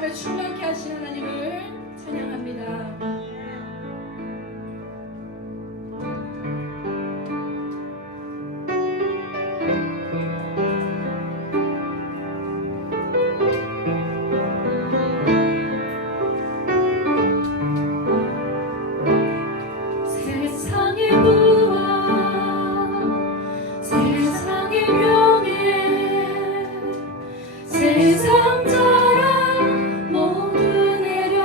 삶을 충만케 하신 하나님을 찬양합니다. 세상의 부와 세상의 명예 세상 자랑 모두 내려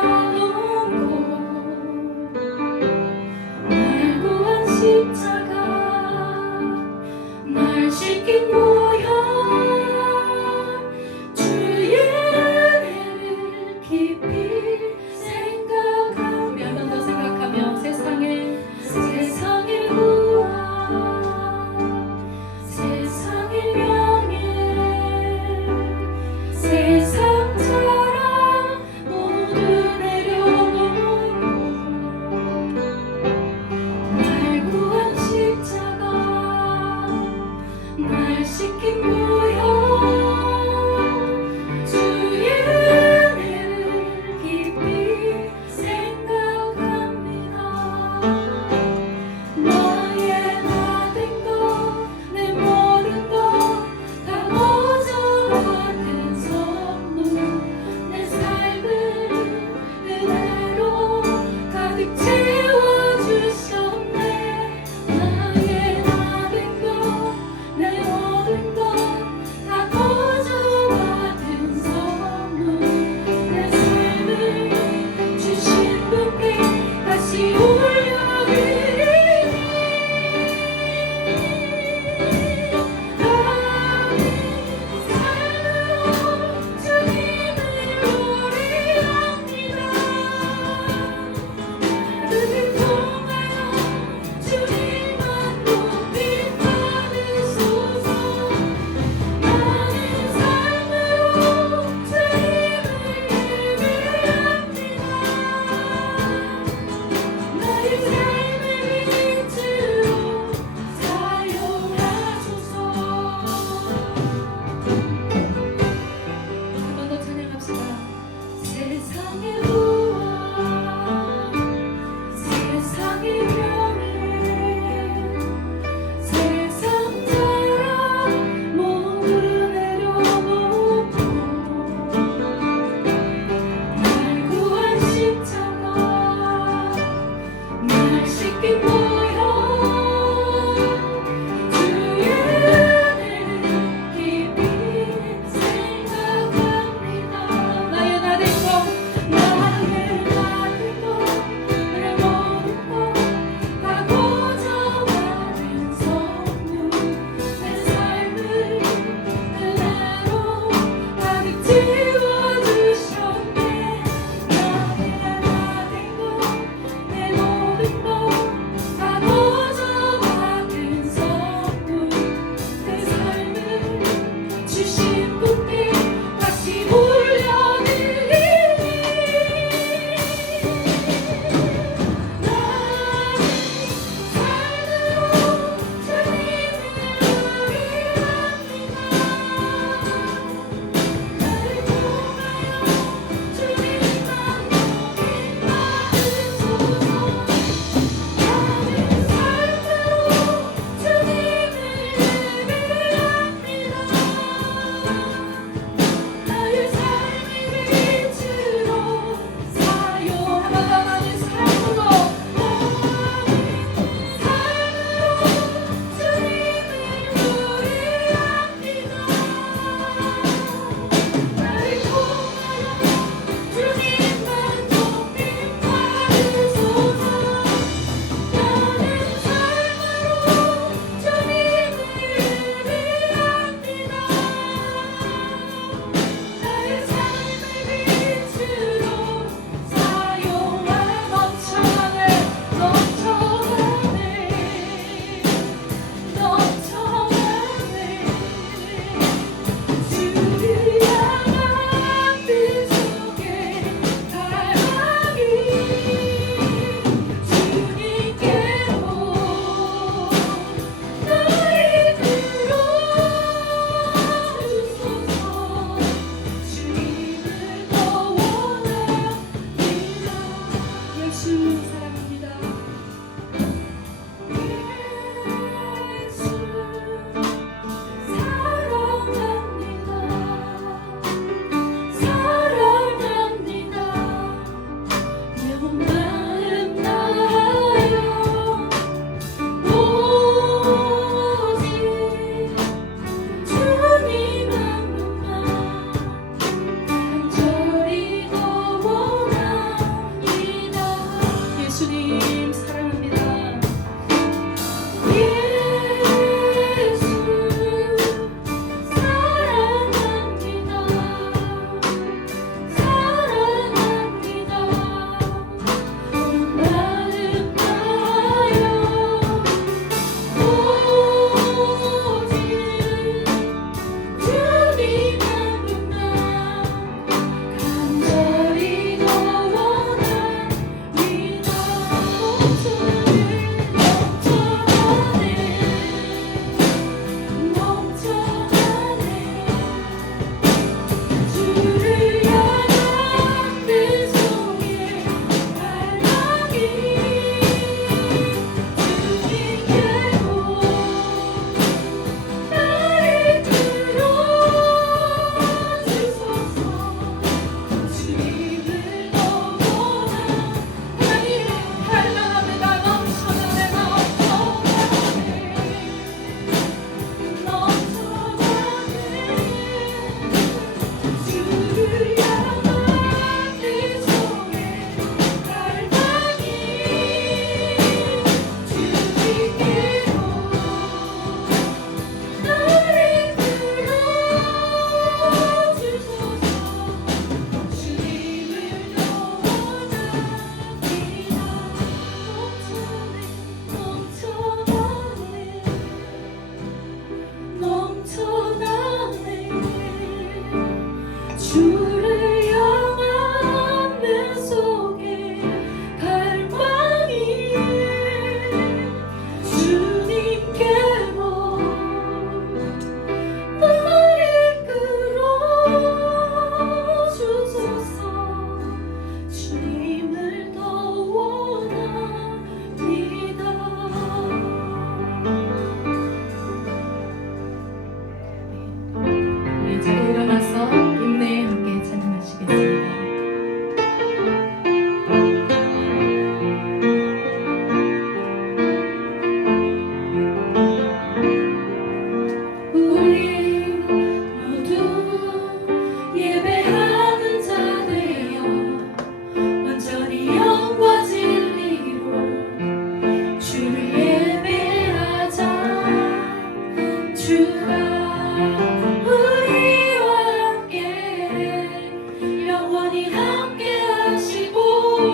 영원히 함께 하시고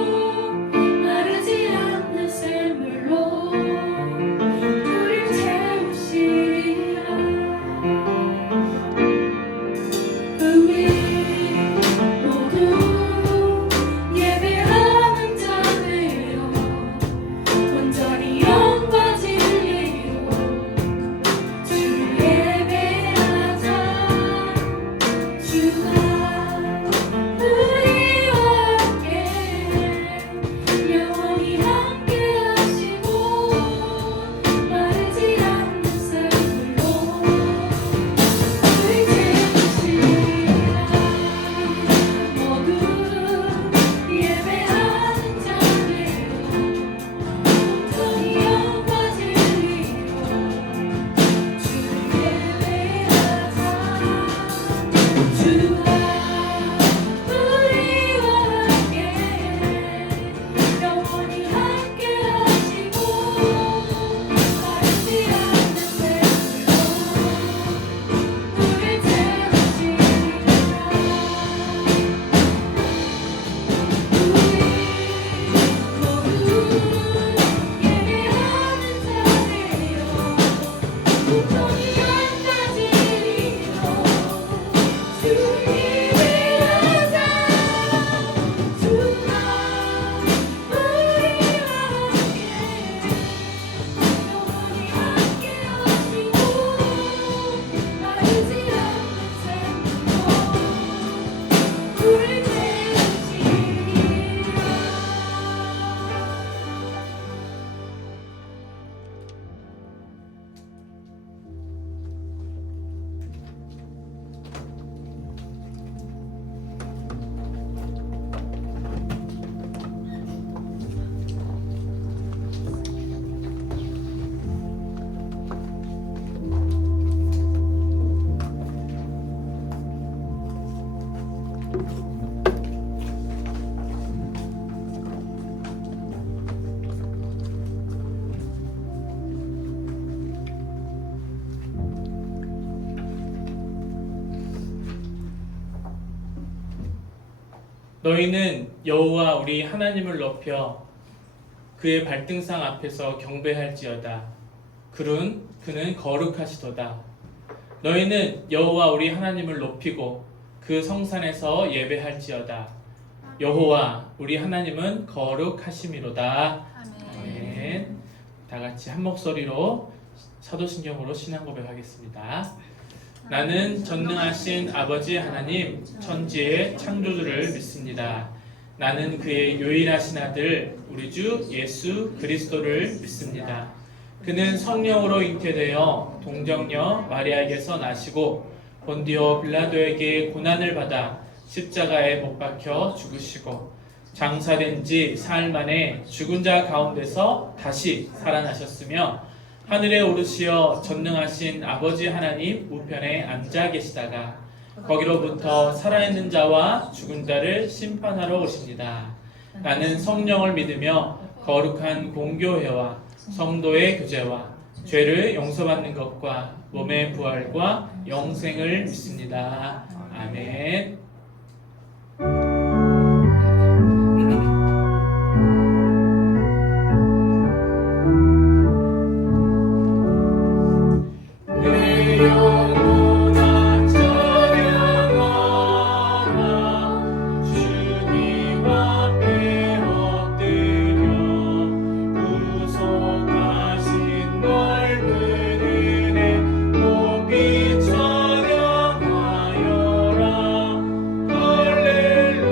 마르지 않는 샘물로 우릴 채우시리라. 우리 모두 예배하는 자들여 온전히 영과 진리로 주를 예배하자. 주가 우리와 함께 영원히 함께 하시고 마르지 않는 샘물로 우릴 채우시리라. 모두 예배하는 자들여 온전히 영과 진리로 주를 예배하자. 주가 우리와 함께 영원히 함께 하시고 마르지 않는 샘물로 우릴 채우시리라. 우리 모두 예배하는 자들여 온전히 영과 진리로 주를 예배하자. 주가 우리와 함께 영원히 함께 하시고 마르지 않는 샘물로 우릴 채우시리라. 너희는 여호와 우리 하나님을 높여 그의 발등상 앞에서 경배할지어다. 그는 거룩하시도다. 너희는 여호와 우리 하나님을 높이고 그 성산에서 예배할지어다. 여호와 우리 하나님은 거룩하심이로다. 아멘. 다 같이 한 목소리로 사도신경으로 신앙 고백하겠습니다. 나는 전능하신 아버지 하나님 천지의 창조주를 믿습니다. 나는 그의 유일하신 아들 우리 주 예수 그리스도를 믿습니다. 그는 성령으로 잉태되어 동정녀 마리아에게서 나시고 본디오 빌라도에게 고난을 받아 십자가에 못 박혀 죽으시고 장사된 지 사흘 만에 죽은 자 가운데서 다시 살아나셨으며 하늘에 오르시어 전능하신 아버지 하나님 우편에 앉아 계시다가 거기로부터 살아있는 자와 죽은 자를 심판하러 오십니다. 나는 성령을 믿으며 거룩한 공교회와 성도의 교제와 죄를 용서받는 것과 몸의 부활과 영생을 믿습니다. 아멘. 높이 찬양하여라. 할렐루야.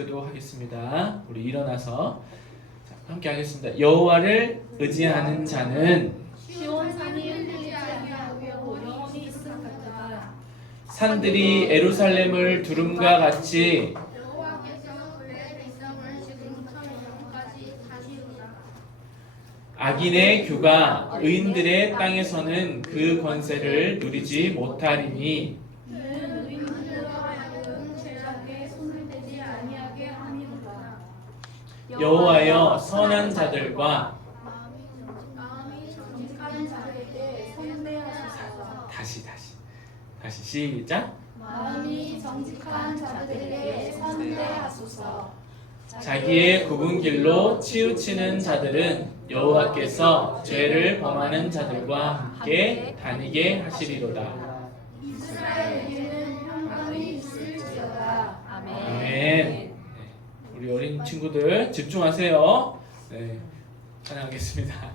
기도하시기도 하겠습니다. 우리 일어나서 자, 함께 하겠습니다. 여호와를 의지하는 자는 시온산이 흔들리지 아니하고 영원히 있음 같도다. 산들이 예루살렘을 두름과 같이 여호와께서 그의 백성을 지금부터 영원까지 다시우다. 악인의 규가 의인들의 땅에서는 그 권세를 누리지 못하리니 그는 의인들로 하여금 죄악에 손을 대지 아니하게 함이로다. 여호와여 선한 자들과 마음이 정직한 자에게 선대하소서. 다시 시작. 마음이 정직한 자들에게 선대하소서. 자기의 굽은 길로 치우치는 자들은 여호와께서 죄를 범하는 자들과 함께 다니게 하시리로다. 이스라엘에게는 평강이 있을지어다. 아멘. 네, 우리 어린 친구들 집중하세요. 네, 찬양하겠습니다.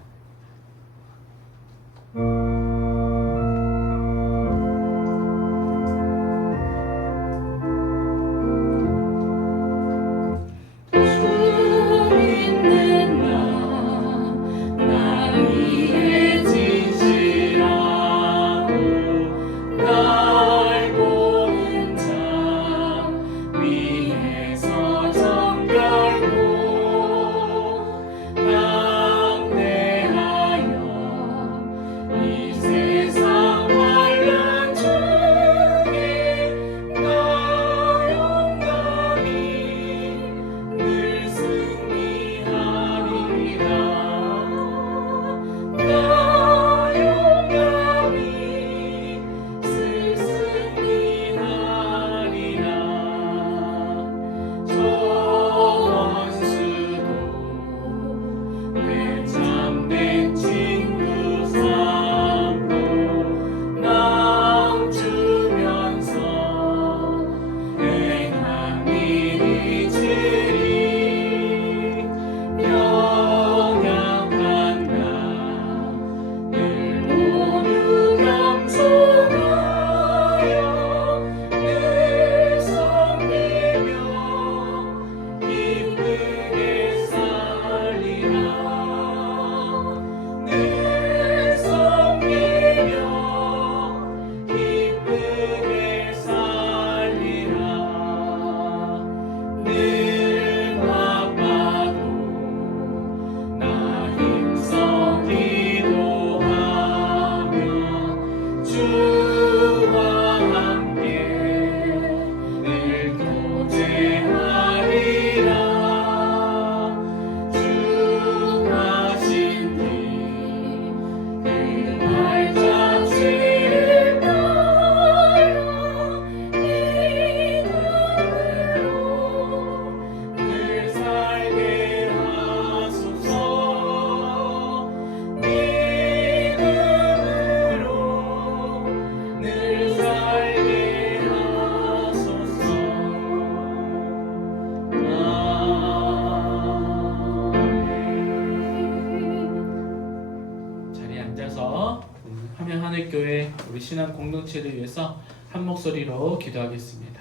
하늘교회 우리 신앙 공동체를 위해서 한 목소리로 기도하겠습니다.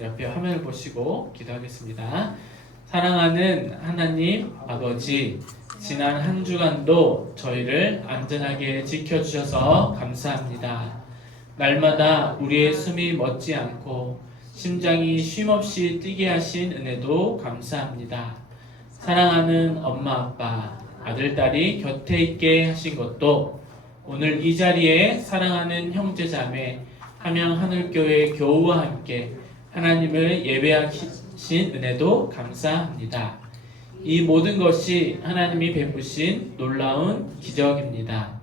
옆에 화면을 보시고 기도하겠습니다. 사랑하는 하나님 아버지, 지난 한 주간도 저희를 안전하게 지켜주셔서 감사합니다. 날마다 우리의 숨이 멎지 않고 심장이 쉼없이 뛰게 하신 은혜도 감사합니다. 사랑하는 엄마 아빠, 아들 딸이 곁에 있게 하신 것도, 오늘 이 자리에 사랑하는 형제 자매 함양 하늘교회 교우와 함께 하나님을 예배하신 은혜도 감사합니다. 이 모든 것이 하나님이 베푸신 놀라운 기적입니다.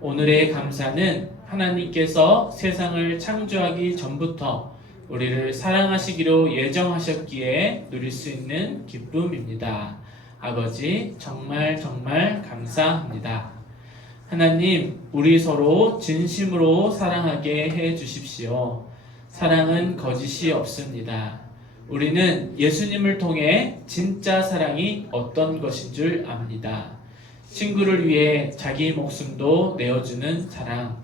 오늘의 감사는 하나님께서 세상을 창조하기 전부터 우리를 사랑하시기로 예정하셨기에 누릴 수 있는 기쁨입니다. 아버지, 정말 감사합니다. 하나님, 우리 서로 진심으로 사랑하게 해 주십시오. 사랑은 거짓이 없습니다. 우리는 예수님을 통해 진짜 사랑이 어떤 것인 줄 압니다. 친구를 위해 자기 목숨도 내어주는 사랑.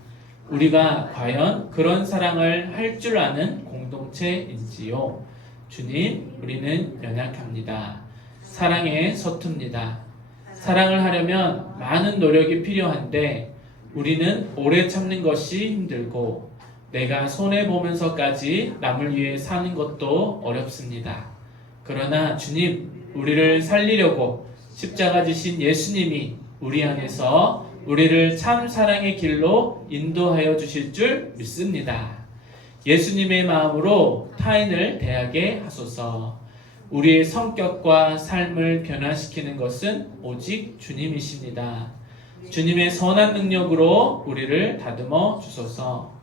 우리가 과연 그런 사랑을 할 줄 아는 공동체인지요? 주님, 우리는 연약합니다. 사랑에 서툽니다. 사랑을 하려면 많은 노력이 필요한데 우리는 오래 참는 것이 힘들고 내가 손해보면서까지 남을 위해 사는 것도 어렵습니다. 그러나 주님, 우리를 살리려고 십자가 지신 예수님이 우리 안에서 우리를 참 사랑의 길로 인도하여 주실 줄 믿습니다. 예수님의 마음으로 타인을 대하게 하소서. 우리의 성격과 삶을 변화시키는 것은 오직 주님이십니다. 주님의 선한 능력으로 우리를 다듬어 주소서.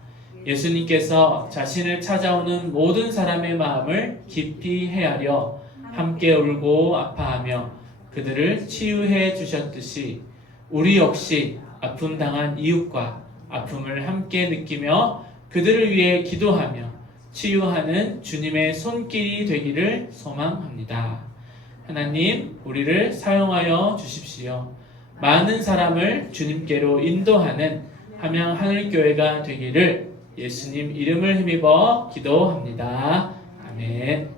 예수님께서 자신을 찾아오는 모든 사람의 마음을 깊이 헤아려 함께 울고 아파하며 그들을 치유해 주셨듯이 우리 역시 아픔 당한 이웃과 아픔을 함께 느끼며 그들을 위해 기도하며 치유하는 주님의 손길이 되기를 소망합니다. 하나님, 우리를 사용하여 주십시오. 많은 사람을 주님께로 인도하는 함양 하늘교회가 되기를 예수님 이름을 힘입어 기도합니다. 아멘.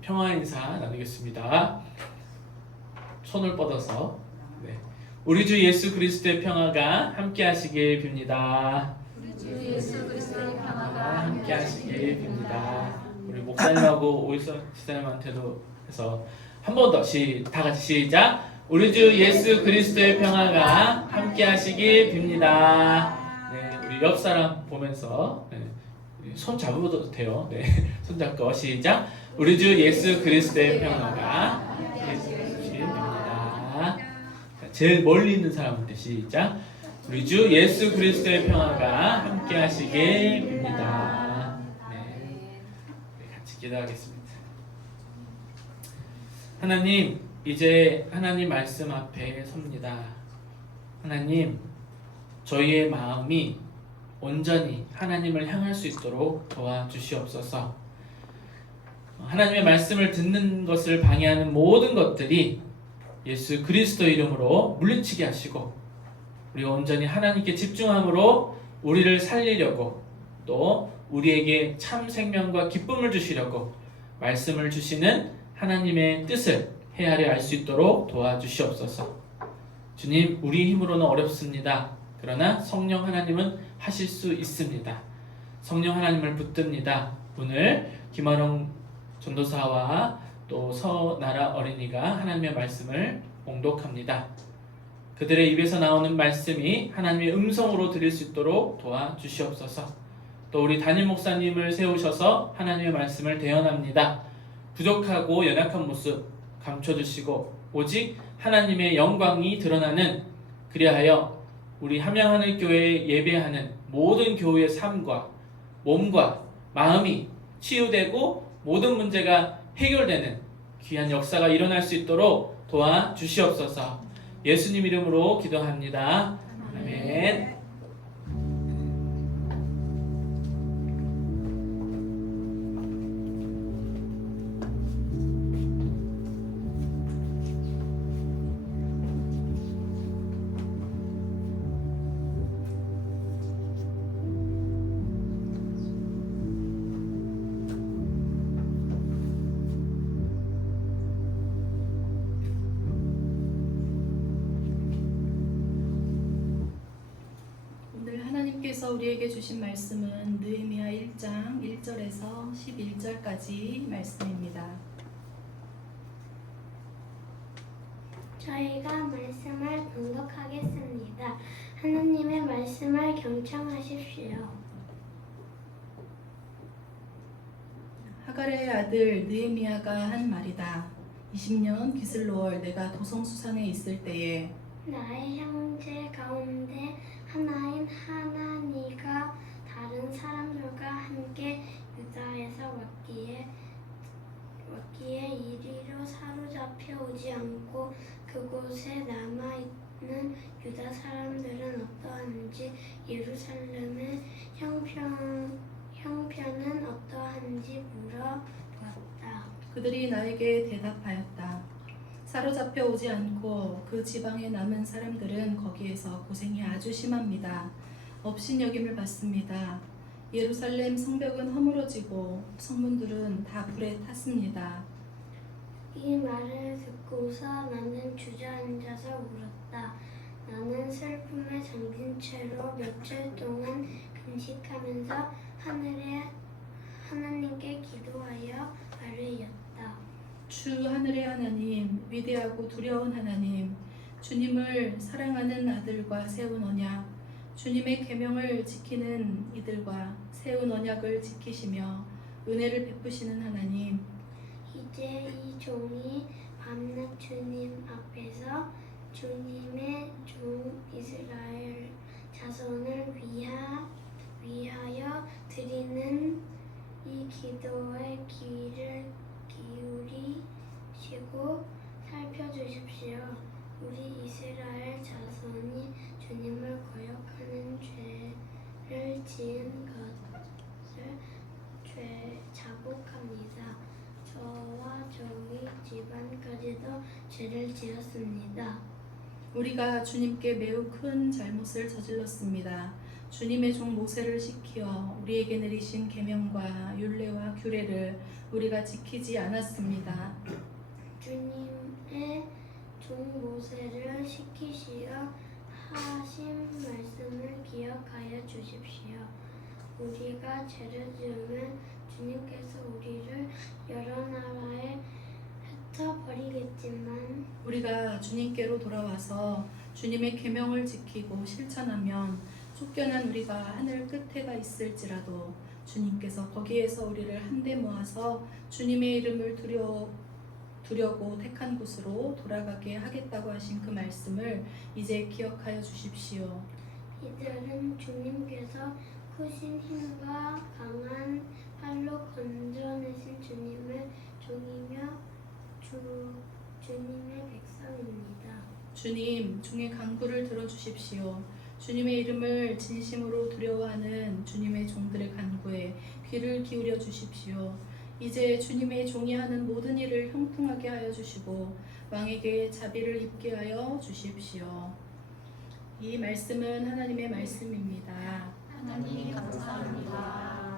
평화 인사 나누겠습니다. 손을 뻗어서 우리 주 예수 그리스도의 평화가 함께 하시길 빕니다. 우리 주 예수 그리스도의 평화가 함께 하시길 빕니다. 우리 목사님하고 오일선 지사님한테도 해서 한 번 더 다 같이 시작. 우리 주 예수 그리스도의 평화가 함께 하시길 빕니다. 네, 우리 옆 사람 보면서 손 잡아도 돼요. 네, 손 잡고 시작. 우리 주 예수 그리스도의 평화가 함께 하시길 빕니다. 제일 멀리 있는 사람한테 시작. 우리 주 예수 그리스도의 평화가 함께 하시길 빕니다. 네, 같이 기도하겠습니다. 하나님, 이제 하나님 말씀 앞에 섭니다. 하나님, 저희의 마음이 온전히 하나님을 향할 수 있도록 도와주시옵소서. 하나님의 말씀을 듣는 것을 방해하는 모든 것들이 예수 그리스도 이름으로 물리치게 하시고 우리가 온전히 하나님께 집중함으로 우리를 살리려고 또 우리에게 참 생명과 기쁨을 주시려고 말씀을 주시는 하나님의 뜻을 헤아려 알 수 있도록 도와주시옵소서. 주님, 우리 힘으로는 어렵습니다. 그러나 성령 하나님은 하실 수 있습니다. 성령 하나님을 붙듭니다. 오늘 김아롱 전도사와 또 서나라 어린이가 하나님의 말씀을 봉독합니다. 그들의 입에서 나오는 말씀이 하나님의 음성으로 들릴 수 있도록 도와주시옵소서. 또 우리 담임 목사님을 세우셔서 하나님의 말씀을 대언합니다. 부족하고 연약한 모습 감춰주시고 오직 하나님의 영광이 드러나는, 그리하여 우리 함양하늘교회에 예배하는 모든 교회의 삶과 몸과 마음이 치유되고 모든 문제가 해결되는 귀한 역사가 일어날 수 있도록 도와주시옵소서. 예수님 이름으로 기도합니다. 아멘. 하나님께서 우리에게 주신 말씀은 느헤미야 1장 1절에서 11절까지 말씀입니다. 저희가 말씀을 봉독하겠습니다. 하나님의 말씀을 경청하십시오. 하갈의 아들 느헤미야가 한 말이다. 20년 기슬로월 내가 도성수산에 있을 때에 나의 형제 가운데 하나인 하나니가 다른 사람들과 함께 유다에서 왔기에 이리로 사로잡혀 오지 않고 그곳에 남아있는 유다 사람들은 어떠한지 예루살렘의 형편은 어떠한지 물어보았다. 그들이 나에게 대답하였다. 사로잡혀 오지 않고 그 지방에 남은 사람들은 거기에서 고생이 아주 심합니다. 업신여김을 받습니다. 예루살렘 성벽은 허물어지고 성문들은 다 불에 탔습니다. 이 말을 듣고서 나는 주저앉아서 울었다. 나는 슬픔에 잠긴 채로 며칠 동안 금식하면서 하나님께 기도하여 아뢰었다. 주 하늘의 하나님, 위대하고 두려운 하나님, 주님을 사랑하는 아들과 세운 언약, 주님의 계명을 지키는 이들과 세운 언약을 지키시며 은혜를 베푸시는 하나님, 이제 이 종이 밤낮 주님 앞에서 주님의 종 이스라엘 자손을 위하여 드리는 이 기도에 귀를 기울이시고 살펴주십시오. 우리 이스라엘 자손이 주님을 거역하는 죄를 지은 것을 자복합니다. 저와 저희 집안까지도 죄를 지었습니다. 우리가 주님께 매우 큰 잘못을 저질렀습니다. 주님의 종 모세를 시키어 우리에게 내리신 계명과 율례와 규례를 우리가 지키지 않았습니다. 주님의 종 모세를 시키시어 하신 말씀을 기억하여 주십시오. 우리가 죄를 지으면 주님께서 우리를 여러 나라에 흩어버리겠지만 우리가 주님께로 돌아와서 주님의 계명을 지키고 실천하면 쫓겨난 우리가 하늘 끝에가 있을지라도 주님께서 거기에서 우리를 한데 모아서 주님의 이름을 두려고 택한 곳으로 돌아가게 하겠다고 하신 그 말씀을 이제 기억하여 주십시오. 이들은 주님께서 크신 힘과 강한 팔로 건져내신 주님의 종이며 주님의 백성입니다. 주님, 종의 간구를 들어주십시오. 주님의 이름을 진심으로 두려워하는 주님의 종들의 간구에 귀를 기울여 주십시오. 이제 주님의 종이 하는 모든 일을 형통하게 하여 주시고 왕에게 자비를 입게 하여 주십시오. 이 말씀은 하나님의 말씀입니다. 하나님 감사합니다.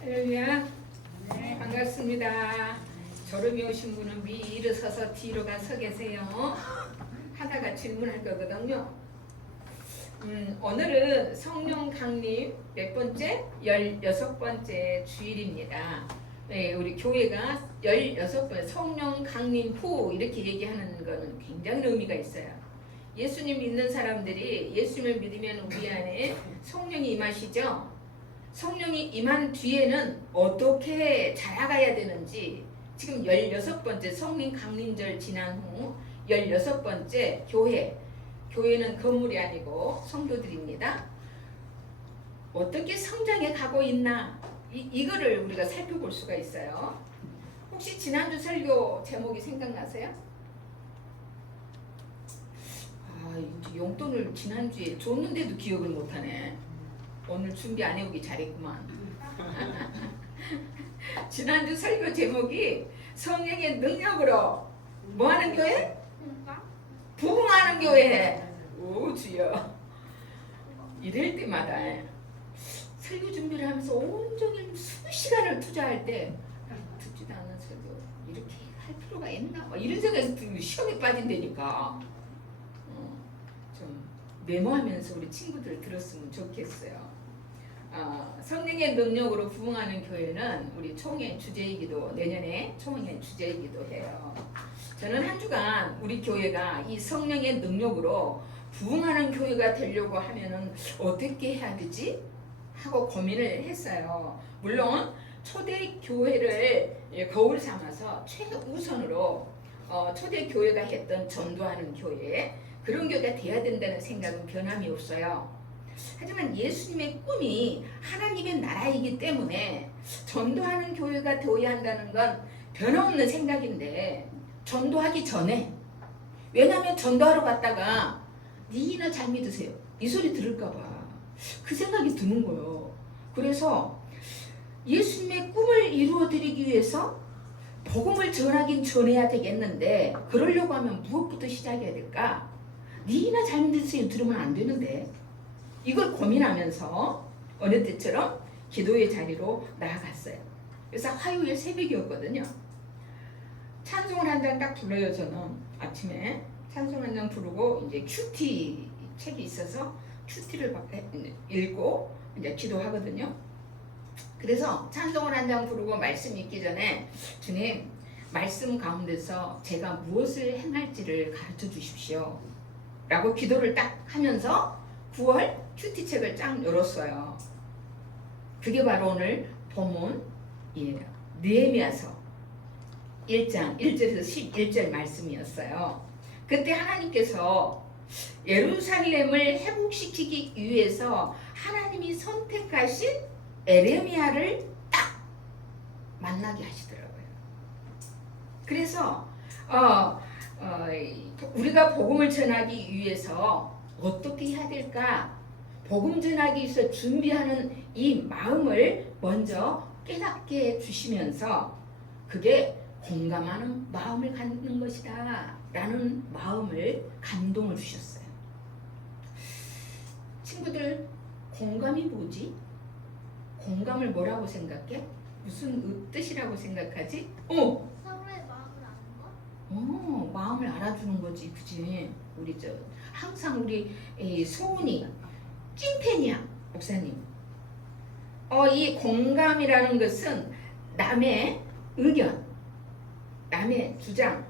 할렐루야. 네, 반갑습니다. 졸음이 오신 분은 미리 일어서서 뒤로 가서 계세요. 하다가 질문할 거거든요. 오늘은 성령 강림 몇 번째? 16번째 주일입니다. 네, 우리 교회가 16번 성령 강림 후 이렇게 얘기하는 거는 굉장히 의미가 있어요. 예수님 믿는 사람들이 예수님을 믿으면 우리 안에 성령이 임하시죠. 성령이 임한 뒤에는 어떻게 자라가야 되는지 지금 16번째 성령 강림절 지난 후 16번째 교회는 건물이 아니고 성도들입니다. 어떻게 성장해 가고 있나 이거를 우리가 살펴볼 수가 있어요. 혹시 지난주 설교 제목이 생각나세요? 용돈을 지난주에 줬는데도 기억을 못하네. 오늘 준비 안 해오기 잘했구만. 지난주 설교 제목이 성령의 능력으로 뭐하는 교회? 부흥하는 교회. 오 주여. 이럴 때마다 설교 준비를 하면서 온종일 수시간을 투자할 때 듣지도 않아서도 이렇게 할 필요가 있나? 이런 생각이 들고 시험에 빠진다니까. 좀 메모하면서 우리 친구들 들었으면 좋겠어요. 성령의 능력으로 부흥하는 교회는 우리 총회 주제이기도 내년에 총회 주제이기도 해요. 저는 한 주간 우리 교회가 이 성령의 능력으로 부흥하는 교회가 되려고 하면은 어떻게 해야 되지? 하고 고민을 했어요. 물론 초대 교회를 거울 삼아서 최우선으로 초대 교회가 했던 전도하는 교회 그런 교회가 돼야 된다는 생각은 변함이 없어요. 하지만 예수님의 꿈이 하나님의 나라이기 때문에 전도하는 교회가 되어야 한다는 건 변함없는 생각인데 전도하기 전에 왜냐하면 전도하러 갔다가 니나 잘 믿으세요 이 소리 들을까봐 그 생각이 드는 거예요. 그래서 예수님의 꿈을 이루어드리기 위해서 복음을 전하긴 전해야 되겠는데 그러려고 하면 무엇부터 시작해야 될까? 니나 잘못했어요 들으면 안 되는데 이걸 고민하면서 어느 때처럼 기도의 자리로 나아갔어요. 그래서 화요일 새벽이었거든요. 찬송을 한 장 딱 불러요. 저는 아침에 찬송 한 장 부르고 이제 큐티 책이 있어서 큐티를 읽고 이제 기도하거든요. 그래서 찬송을 한 장 부르고 말씀 읽기 전에 주님 말씀 가운데서 제가 무엇을 행할지를 가르쳐 주십시오 라고 기도를 딱 하면서 9월 큐티책을 쫙 열었어요. 그게 바로 오늘 본문 느헤미야서 1장 1절에서 11절 말씀이었어요. 그때 하나님께서 예루살렘을 회복시키기 위해서 하나님이 선택하신 에레미야를 딱 만나게 하시더라고요. 그래서 우리가 복음을 전하기 위해서 어떻게 해야 될까? 복음 전하기 위해서 준비하는 이 마음을 먼저 깨닫게 해주시면서 그게 공감하는 마음을 갖는 것이다 라는 마음을 감동을 주셨어요. 친구들 공감이 뭐지? 공감을 뭐라고 생각해? 무슨 뜻이라고 생각하지? 서로의 마음을 아는 것? 마음을 알아주는 거지, 그지? 우리 항상 우리 소은이 찐팬이야, 목사님. 이 공감이라는 것은 남의 의견, 남의 주장,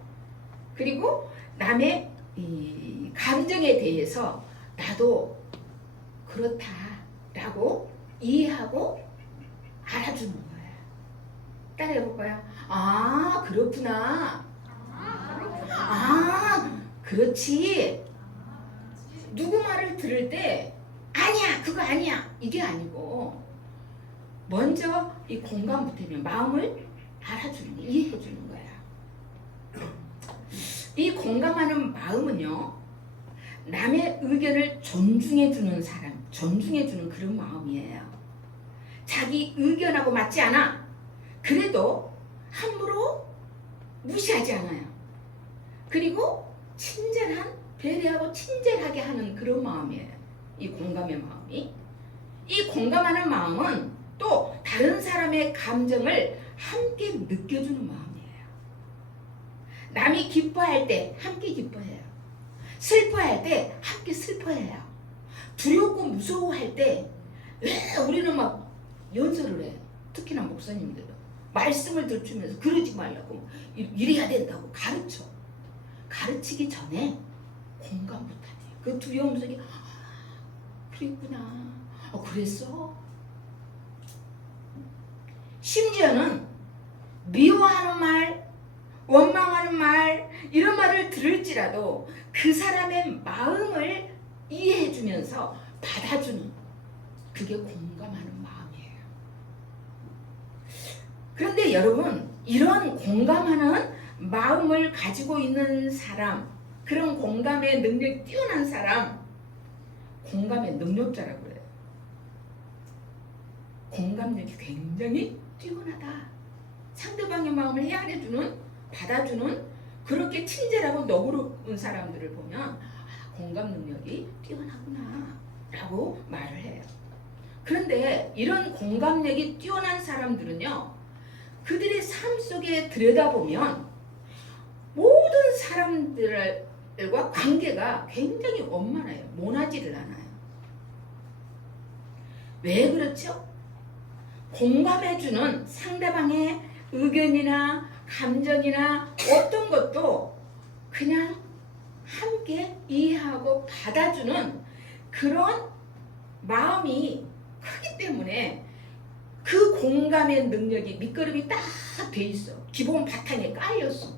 그리고 남의 이 감정에 대해서 나도 그렇다라고 이해하고 알아주는 거야. 따라해볼까요? 아, 그렇구나. 아, 그렇지. 누구 말을 들을 때 아니야, 그거 아니야. 이게 아니고 먼저 이 공감부터 하면 마음을 알아주는, 이해해주는 거야. 이 공감하는 마음은요, 남의 의견을 존중해주는 사람, 존중해주는 그런 마음이에요. 자기 의견하고 맞지 않아. 그래도 함부로 무시하지 않아요. 그리고 친절한, 배려하고 친절하게 하는 그런 마음이에요. 이 공감의 마음이. 이 공감하는 마음은 또 다른 사람의 감정을 함께 느껴주는 마음이에요. 남이 기뻐할 때 함께 기뻐해요. 슬퍼할 때 함께 슬퍼해요. 두렵고 무서워할 때 우리는 막 연설을 해요. 특히나 목사님들은 말씀을 들추면서 그러지 말라고, 이래야 된다고 가르쳐. 가르치기 전에 공감부터 해요. 그 두려움 속에 그랬구나. 그랬어? 심지어는 미워하는 말, 원망하는 말, 이런 말을 들을지라도 그 사람의 마음을 이해해주면서 받아주는, 그게 공감하는 마음이에요. 그런데 여러분, 이런 공감하는 마음을 가지고 있는 사람, 그런 공감의 능력이 뛰어난 사람, 공감의 능력자라고 해요. 공감력이 굉장히 뛰어나다. 상대방의 마음을 헤아려주는, 받아주는, 그렇게 친절하고 너그러운 사람들을 보면 공감 능력이 뛰어나구나 라고 말을 해요. 그런데 이런 공감력이 뛰어난 사람들은요, 그들의 삶 속에 들여다보면 모든 사람들과 관계가 굉장히 원만해요. 모나지를 않아요. 왜 그렇죠? 공감해주는 상대방의 의견이나 감정이나 어떤 것도 그냥 함께 이해하고 받아주는 그런 마음이 크기 때문에 그 공감의 능력이 밑거름이 딱 돼 있어. 기본 바탕에 깔렸어.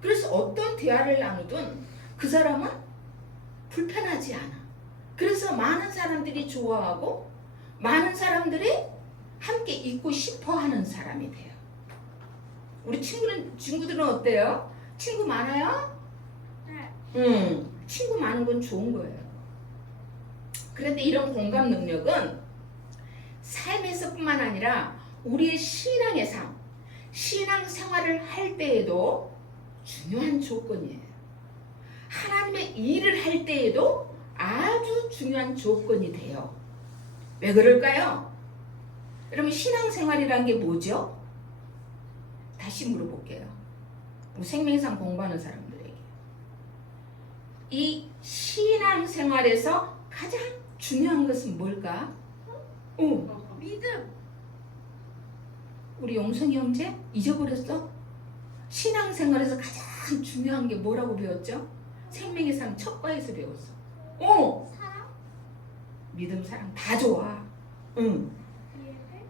그래서 어떤 대화를 나누든 그 사람은 불편하지 않아. 그래서 많은 사람들이 좋아하고 많은 사람들이 함께 있고 싶어 하는 사람이 돼요. 우리 친구들은 어때요? 친구 많아요? 네. 친구 많은 건 좋은 거예요. 그런데 이런 공감 능력은 삶에서뿐만 아니라 우리의 신앙의 삶, 신앙생활을 할 때에도 중요한 조건이에요. 하나님의 일을 할 때에도 아주 중요한 조건이 돼요. 왜 그럴까요? 여러분 신앙생활이란 게 뭐죠? 다시 물어볼게요. 우리 생명상 공부하는 사람들에게. 이 신앙생활에서 가장 중요한 것은 뭘까? 믿음. 우리 용성이 형제 잊어버렸어? 신앙생활에서 가장 중요한 게 뭐라고 배웠죠? 생명의 삶 첫 과에서 배웠어. 사랑. 믿음, 사랑 다 좋아. 응. 예배.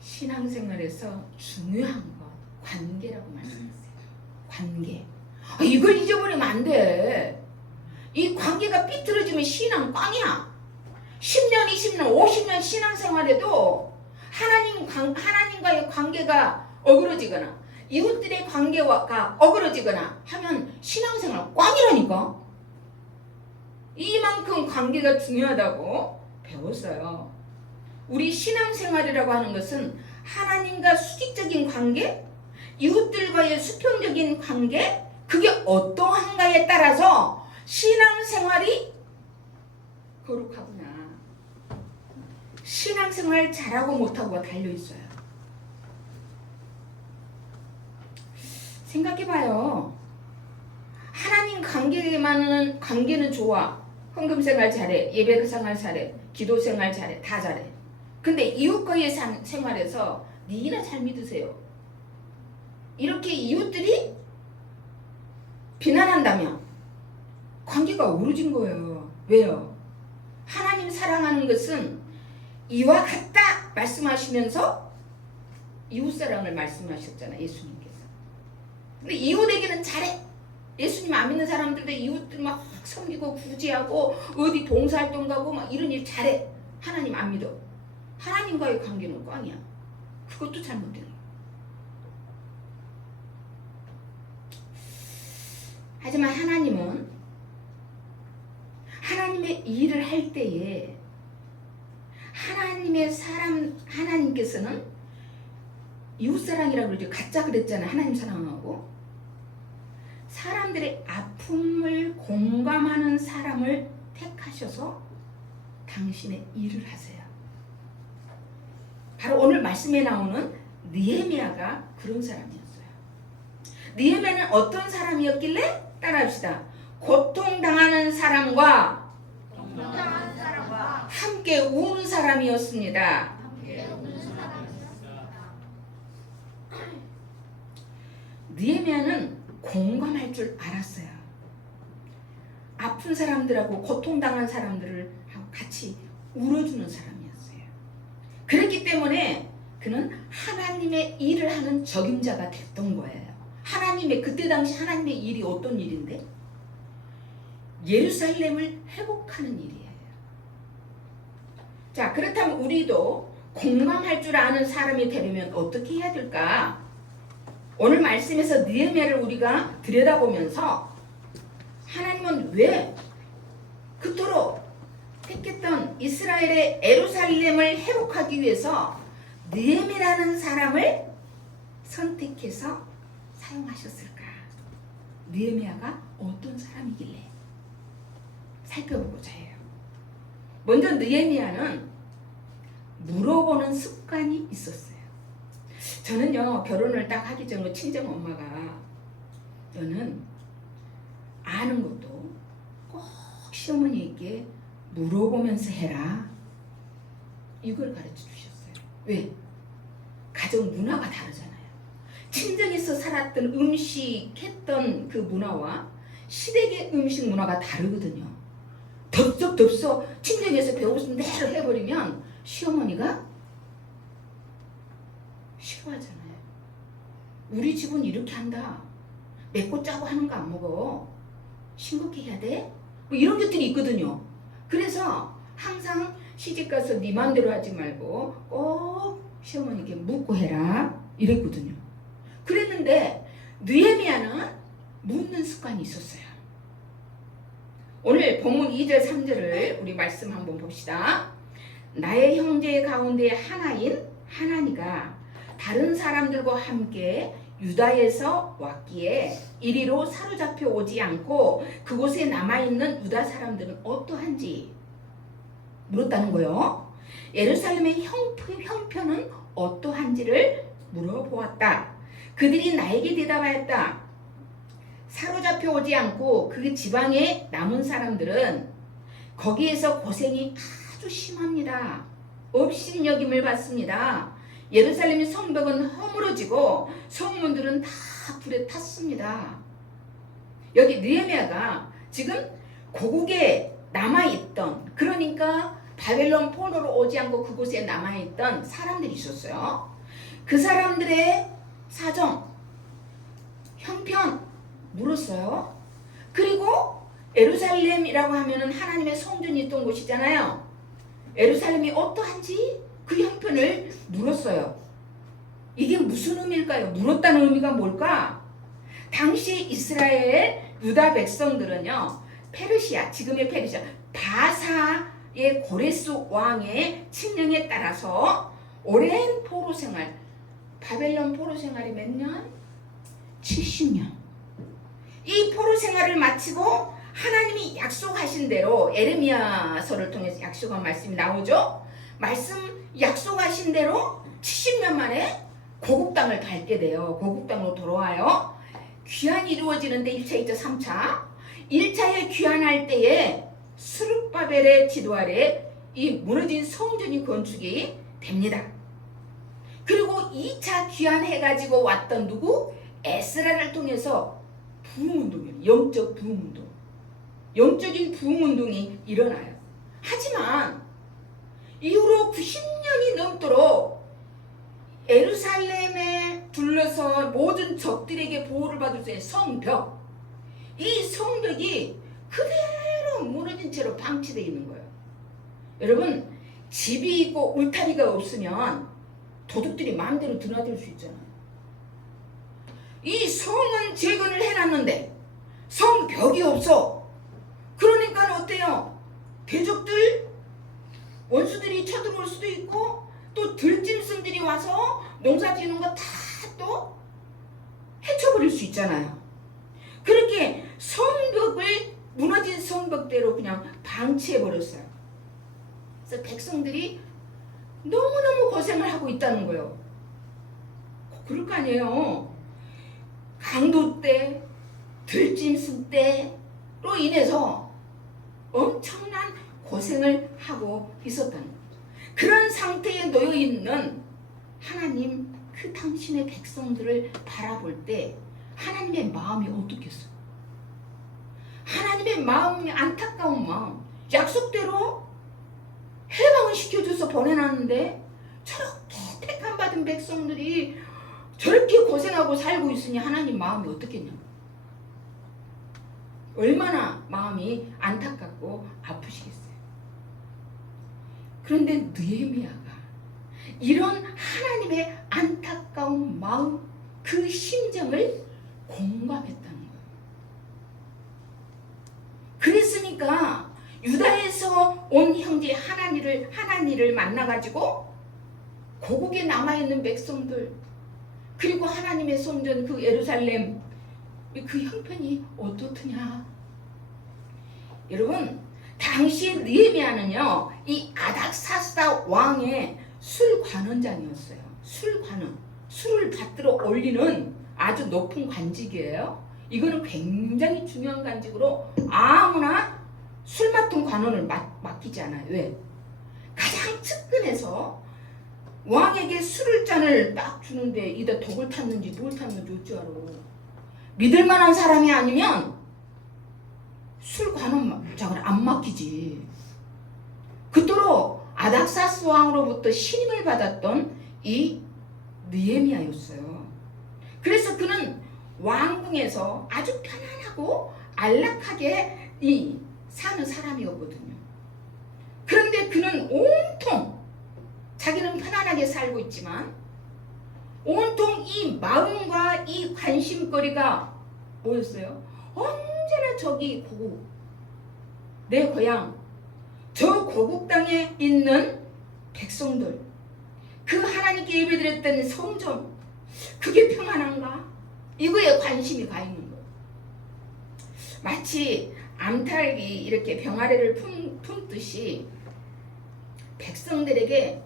신앙생활에서 중요한 것 관계라고 말씀했어요. 관계. 이걸 잊어버리면 안 돼. 이 관계가 삐뚤어지면 신앙 꽝이야. 10년, 20년, 50년 신앙생활에도 하나님과의 관계가 어그러지거나 이웃들의 관계가 어그러지거나 하면 신앙생활 꽝이라니까. 이만큼 관계가 중요하다고 배웠어요. 우리 신앙생활이라고 하는 것은 하나님과 수직적인 관계, 이웃들과의 수평적인 관계, 그게 어떠한가에 따라서 신앙생활이 거룩하구나. 신앙생활 잘하고 못하고가 달려있어요. 생각해봐요. 하나님 관계는 좋아. 헌금생활 잘해. 예배생활 잘해. 기도생활 잘해. 다 잘해. 근데 이웃과의 생활에서 니나 잘 믿으세요. 이렇게 이웃들이 비난한다면 관계가 오르진 거예요. 왜요? 하나님 사랑하는 것은 이와 같다 말씀하시면서 이웃사랑을 말씀하셨잖아요. 예수님께서. 근데 이웃에게는 잘해. 예수님 안 믿는 사람들도 이웃들 막 섬기고 구제하고 어디 봉사활동 가고 막 이런 일 잘해. 하나님 안 믿어. 하나님과의 관계는 꽝이야. 그것도 잘못된 거야. 하지만 하나님은 하나님의 일을 할 때에 하나님께서는 이웃사랑이라고 그러죠. 가짜 그랬잖아요. 하나님 사랑하고 사람들의 아픔을 공감하는 사람을 택하셔서 당신의 일을 하세요. 바로 오늘 말씀에 나오는 느헤미야가 그런 사람이었어요. 느헤미야는 어떤 사람이었길래? 따라합시다. 고통당하는 사람과 당하는 사람과 함께 우는 사람이었습니다. 함께 우는 사람이었습니다. 느헤미야는 공감할 줄 알았어요. 아픈 사람들하고 고통당한 사람들을 같이 울어주는 사람이었어요. 그렇기 때문에 그는 하나님의 일을 하는 적임자가 됐던 거예요. 그때 당시 하나님의 일이 어떤 일인데? 예루살렘을 회복하는 일이에요. 자, 그렇다면 우리도 공감할 줄 아는 사람이 되려면 어떻게 해야 될까? 오늘 말씀에서 느헤미야를 우리가 들여다보면서 하나님은 왜 그토록 택했던 이스라엘의 예루살렘을 회복하기 위해서 느헤미야라는 사람을 선택해서 사용하셨을까? 느헤미야가 어떤 사람이길래 살펴보고자 해요. 먼저 느헤미야는 물어보는 습관이 있었어요. 저는요, 결혼을 딱 하기 전에 친정 엄마가 너는 아는 것도 꼭 시어머니에게 물어보면서 해라. 이걸 가르쳐 주셨어요. 왜? 가정 문화가 다르잖아요. 친정에서 살았던 음식했던 그 문화와 시댁의 음식 문화가 다르거든요. 덥석 친정에서 배우신 대로 해버리면 시어머니가 싫어하잖아요. 우리 집은 이렇게 한다. 맵고 짜고 하는 거 안 먹어. 싱겁게 해야 돼? 뭐 이런 것들이 있거든요. 그래서 항상 시집가서 네 맘대로 하지 말고 꼭 시어머니께 묻고 해라 이랬거든요. 그랬는데 느헤미야는 묻는 습관이 있었어요. 오늘 본문 2절 3절을 우리 말씀 한번 봅시다. 나의 형제 가운데 하나인 하나니가 다른 사람들과 함께 유다에서 왔기에 이리로 사로잡혀 오지 않고 그곳에 남아있는 유다 사람들은 어떠한지 물었다는 거예요. 예루살렘의 형편은 어떠한지를 물어보았다. 그들이 나에게 대답하였다. 사로잡혀 오지 않고 그 지방에 남은 사람들은 거기에서 고생이 아주 심합니다. 업신여김을 받습니다. 예루살렘의 성벽은 허물어지고 성문들은 다 불에 탔습니다. 여기 느헤미야가 지금 고국에 남아있던, 그러니까 바벨론 포로로 오지 않고 그곳에 남아있던 사람들이 있었어요. 그 사람들의 사정, 형편 물었어요. 그리고 예루살렘이라고 하면은 하나님의 성전이 있던 곳이잖아요. 예루살렘이 어떠한지 그 형편을 물었어요. 이게 무슨 의미일까요? 물었다는 의미가 뭘까? 당시 이스라엘 유다 백성들은요, 페르시아, 지금의 페르시아, 바사의 고레스 왕의 칙령에 따라서 오랜 포로 생활, 바벨론 포로 생활이 몇 년? 70년. 이 포로 생활을 마치고 하나님이 약속하신 대로 예레미야서를 통해서 약속한 말씀이 나오죠. 말씀 약속하신 대로 70년 만에 고국 땅을 밟게 돼요. 고국 땅으로 돌아와요. 귀환이 이루어지는데 1차, 2차, 3차. 1차에 귀환할 때에 스룹바벨의 지도 아래 이 무너진 성전이 건축이 됩니다. 그리고 2차 귀환해가지고 왔던 누구? 에스라를 통해서 부흥운동이에요. 영적 부흥운동. 영적인 부흥운동이 일어나요. 하지만 이후로 90년이 넘도록 예루살렘에 둘러서 모든 적들에게 보호를 받을 수 있는 성벽, 이 성벽이 그대로 무너진 채로 방치되어 있는 거예요. 여러분, 집이 있고 울타리가 없으면 도둑들이 마음대로 드나들 수 있잖아요. 이 성은 재건을 해놨는데 성벽이 없어. 그러니까 어때요? 대적들, 원수들이 쳐들어올 수도 있고 또 들짐승들이 와서 농사 지는 거 다 또 해쳐버릴 수 있잖아요. 그렇게 성벽을 무너진 성벽대로 그냥 방치해버렸어요. 그래서 백성들이 너무너무 고생을 하고 있다는 거예요. 그럴 거 아니에요. 강도 때, 들짐승 때로 인해서 엄청난 고생을 하고 있었다는 거죠. 그런 상태에 놓여있는 하나님, 그 당신의 백성들을 바라볼 때 하나님의 마음이 어떻겠어요? 하나님의 마음이 안타까운 마음. 약속대로 해방을 시켜줘서 보내놨는데 저렇게 택함받은 백성들이 저렇게 고생하고 살고 있으니 하나님 마음이 어떻겠냐고. 얼마나 마음이 안타깝고 아프시겠어요. 그런데 느헤미야가 이런 하나님의 안타까운 마음, 그 심정을 공감했다는 거예요. 그랬으니까 유다에서 온 형제 하나니를 만나가지고 고국에 남아있는 백성들, 그리고 하나님의 성전 그 예루살렘, 그 형편이 어떻느냐. 여러분, 당시 느헤미야는요, 이 아닥사스다 왕의 술관원장이었어요. 술관원, 술을 받들어 올리는 아주 높은 관직이에요. 이거는 굉장히 중요한 관직으로 아무나 술 맡은 관원을 맡기지 않아요. 왜? 가장 측근에서 왕에게 술을 잔을 딱 주는데 이다 독을 탔는지 뭘 탔는지 어찌 알아. 믿을 만한 사람이 아니면 술 관원장을 안 맡기지. 그토록 아닥사스 왕으로부터 신임을 받았던 이 느헤미야였어요. 그래서 그는 왕궁에서 아주 편안하고 안락하게 사는 사람이었거든요. 그런데 그는 온통 자기는 편안하게 살고 있지만 온통 이 마음과 이 관심거리가 뭐였어요? 언제나 저기 고국, 내 고향, 저 고국 땅에 있는 백성들, 그 하나님께 예배드렸던 성전 그게 평안한가? 이거에 관심이 가 있는 거예요. 마치 암탉이 이렇게 병아리를 품듯이 백성들에게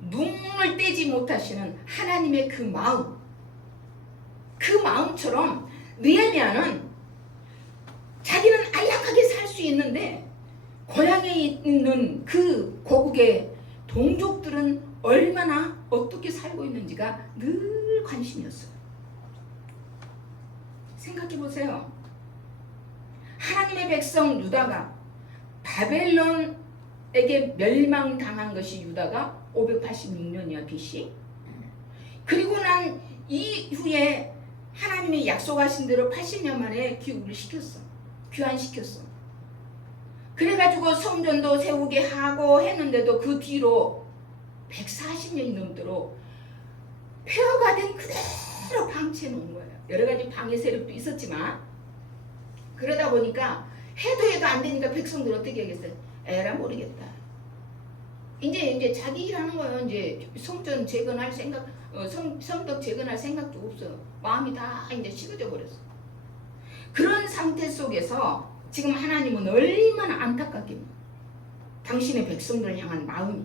눈을 떼지 못하시는 하나님의 그 마음처럼 느헤미야는 자기는 안락하게 살 수 있는데 고향에 있는 그 고국의 동족들은 얼마나 어떻게 살고 있는지가 늘 관심이었어요. 생각해 보세요. 하나님의 백성 유다가 바벨론에게 멸망당한 것이 유다가 586년이야 BC. 그리고 난 이후에 하나님이 약속하신 대로 80년 만에 귀환시켰어. 그래가지고 성전도 세우게 하고 했는데도 그 뒤로 140년이 넘도록 폐허가 된 그대로 방치해 놓은 거예요. 여러 가지 방해 세력도 있었지만 그러다 보니까 해도 안 되니까 백성들 어떻게 하겠어요? 에라 모르겠다. 이제 자기 일하는 거예요. 이제 성전 재건할 생각, 성덕 재건할 생각도 없어. 마음이 다 이제 식어져 버렸어. 그런 상태 속에서 지금 하나님은 얼마나 안타깝게 당신의 백성들을 향한 마음이.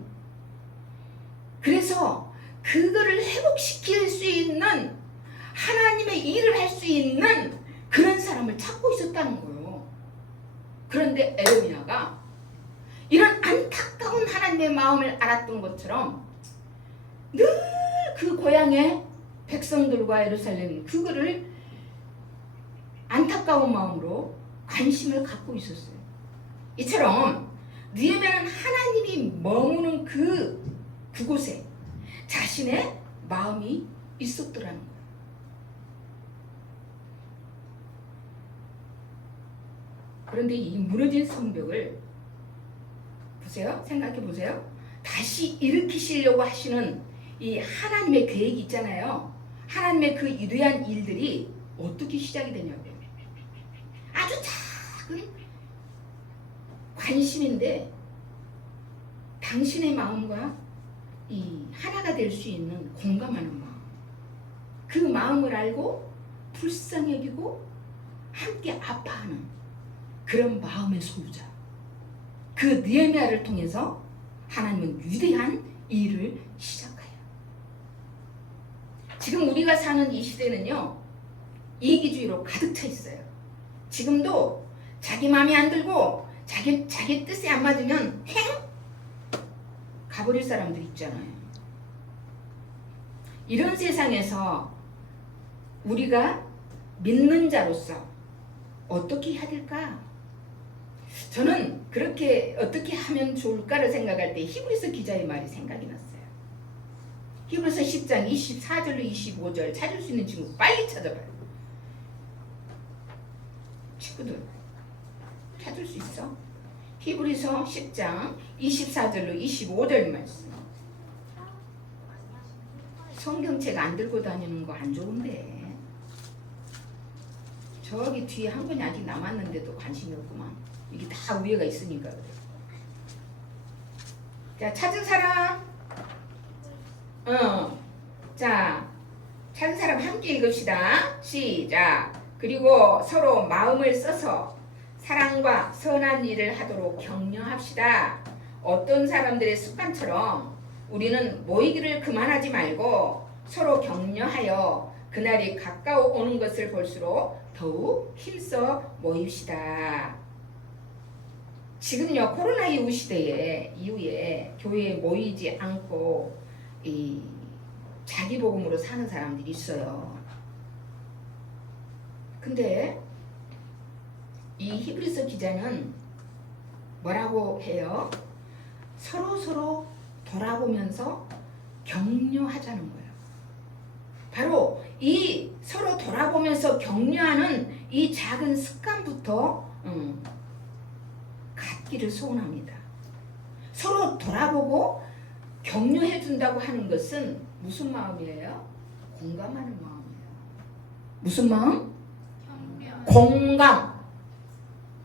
그래서 그거를 회복시킬 수 있는 하나님의 일을 할 수 있는 그런 사람을 찾고 있었다는 거예요. 그런데 에레미야가 이런 안타까운 하나님의 마음을 알았던 것처럼 늘 그 고향의 백성들과 예루살렘 그거를 안타까운 마음으로 관심을 갖고 있었어요. 이처럼 느헤미야는 하나님이 머무는 그곳에 자신의 마음이 있었더라는 거예요. 그런데 이 무너진 성벽을 보세요. 생각해 보세요. 다시 일으키시려고 하시는 이 하나님의 계획이 있잖아요. 하나님의 그 위대한 일들이 어떻게 시작이 되냐고요. 아주 작은 관심인데 당신의 마음과 이 하나가 될 수 있는 공감하는 마음, 그 마음을 알고 불쌍히 여기고 함께 아파하는 그런 마음의 소유자, 그 느헤미야를 통해서 하나님은 위대한 일을 시작해요. 지금 우리가 사는 이 시대는요, 이기주의로 가득 차 있어요. 지금도 자기 마음에 안 들고 자기 뜻에 안 맞으면 가버릴 사람들 있잖아요. 이런 세상에서 우리가 믿는 자로서 어떻게 해야 될까? 저는 그렇게 어떻게 하면 좋을까를 생각할 때 히브리서 기자의 말이 생각이 났어요. 히브리서 10장 24절로 25절 찾을 수 있는 친구 빨리 찾아봐요. 친구들 찾을 수 있어? 히브리서 10장 24절로 25절 말씀. 성경책 안 들고 다니는 거 안 좋은데 저기 뒤에 한 권이 아직 남았는데도 관심이 없구만. 이게 다 우애가 있으니까 그래. 자, 찾은 사람? 자, 찾은 사람 함께 읽읍시다. 시작. 그리고 서로 마음을 써서 사랑과 선한 일을 하도록 격려합시다. 어떤 사람들의 습관처럼 우리는 모이기를 그만하지 말고 서로 격려하여 그날이 가까워 오는 것을 볼수록 더욱 힘써 모입시다. 지금요, 코로나 이후 시대에 이후에 교회에 모이지 않고 이 자기 복음으로 사는 사람들이 있어요. 근데 이 히브리서 기자는 뭐라고 해요? 서로 돌아보면서 격려하자는 거예요. 바로 이 서로 돌아보면서 격려하는 이 작은 습관부터 갖기를 소원합니다. 서로 돌아보고 격려해 준다고 하는 것은 무슨 마음이에요? 공감하는 마음이에요. 무슨 마음?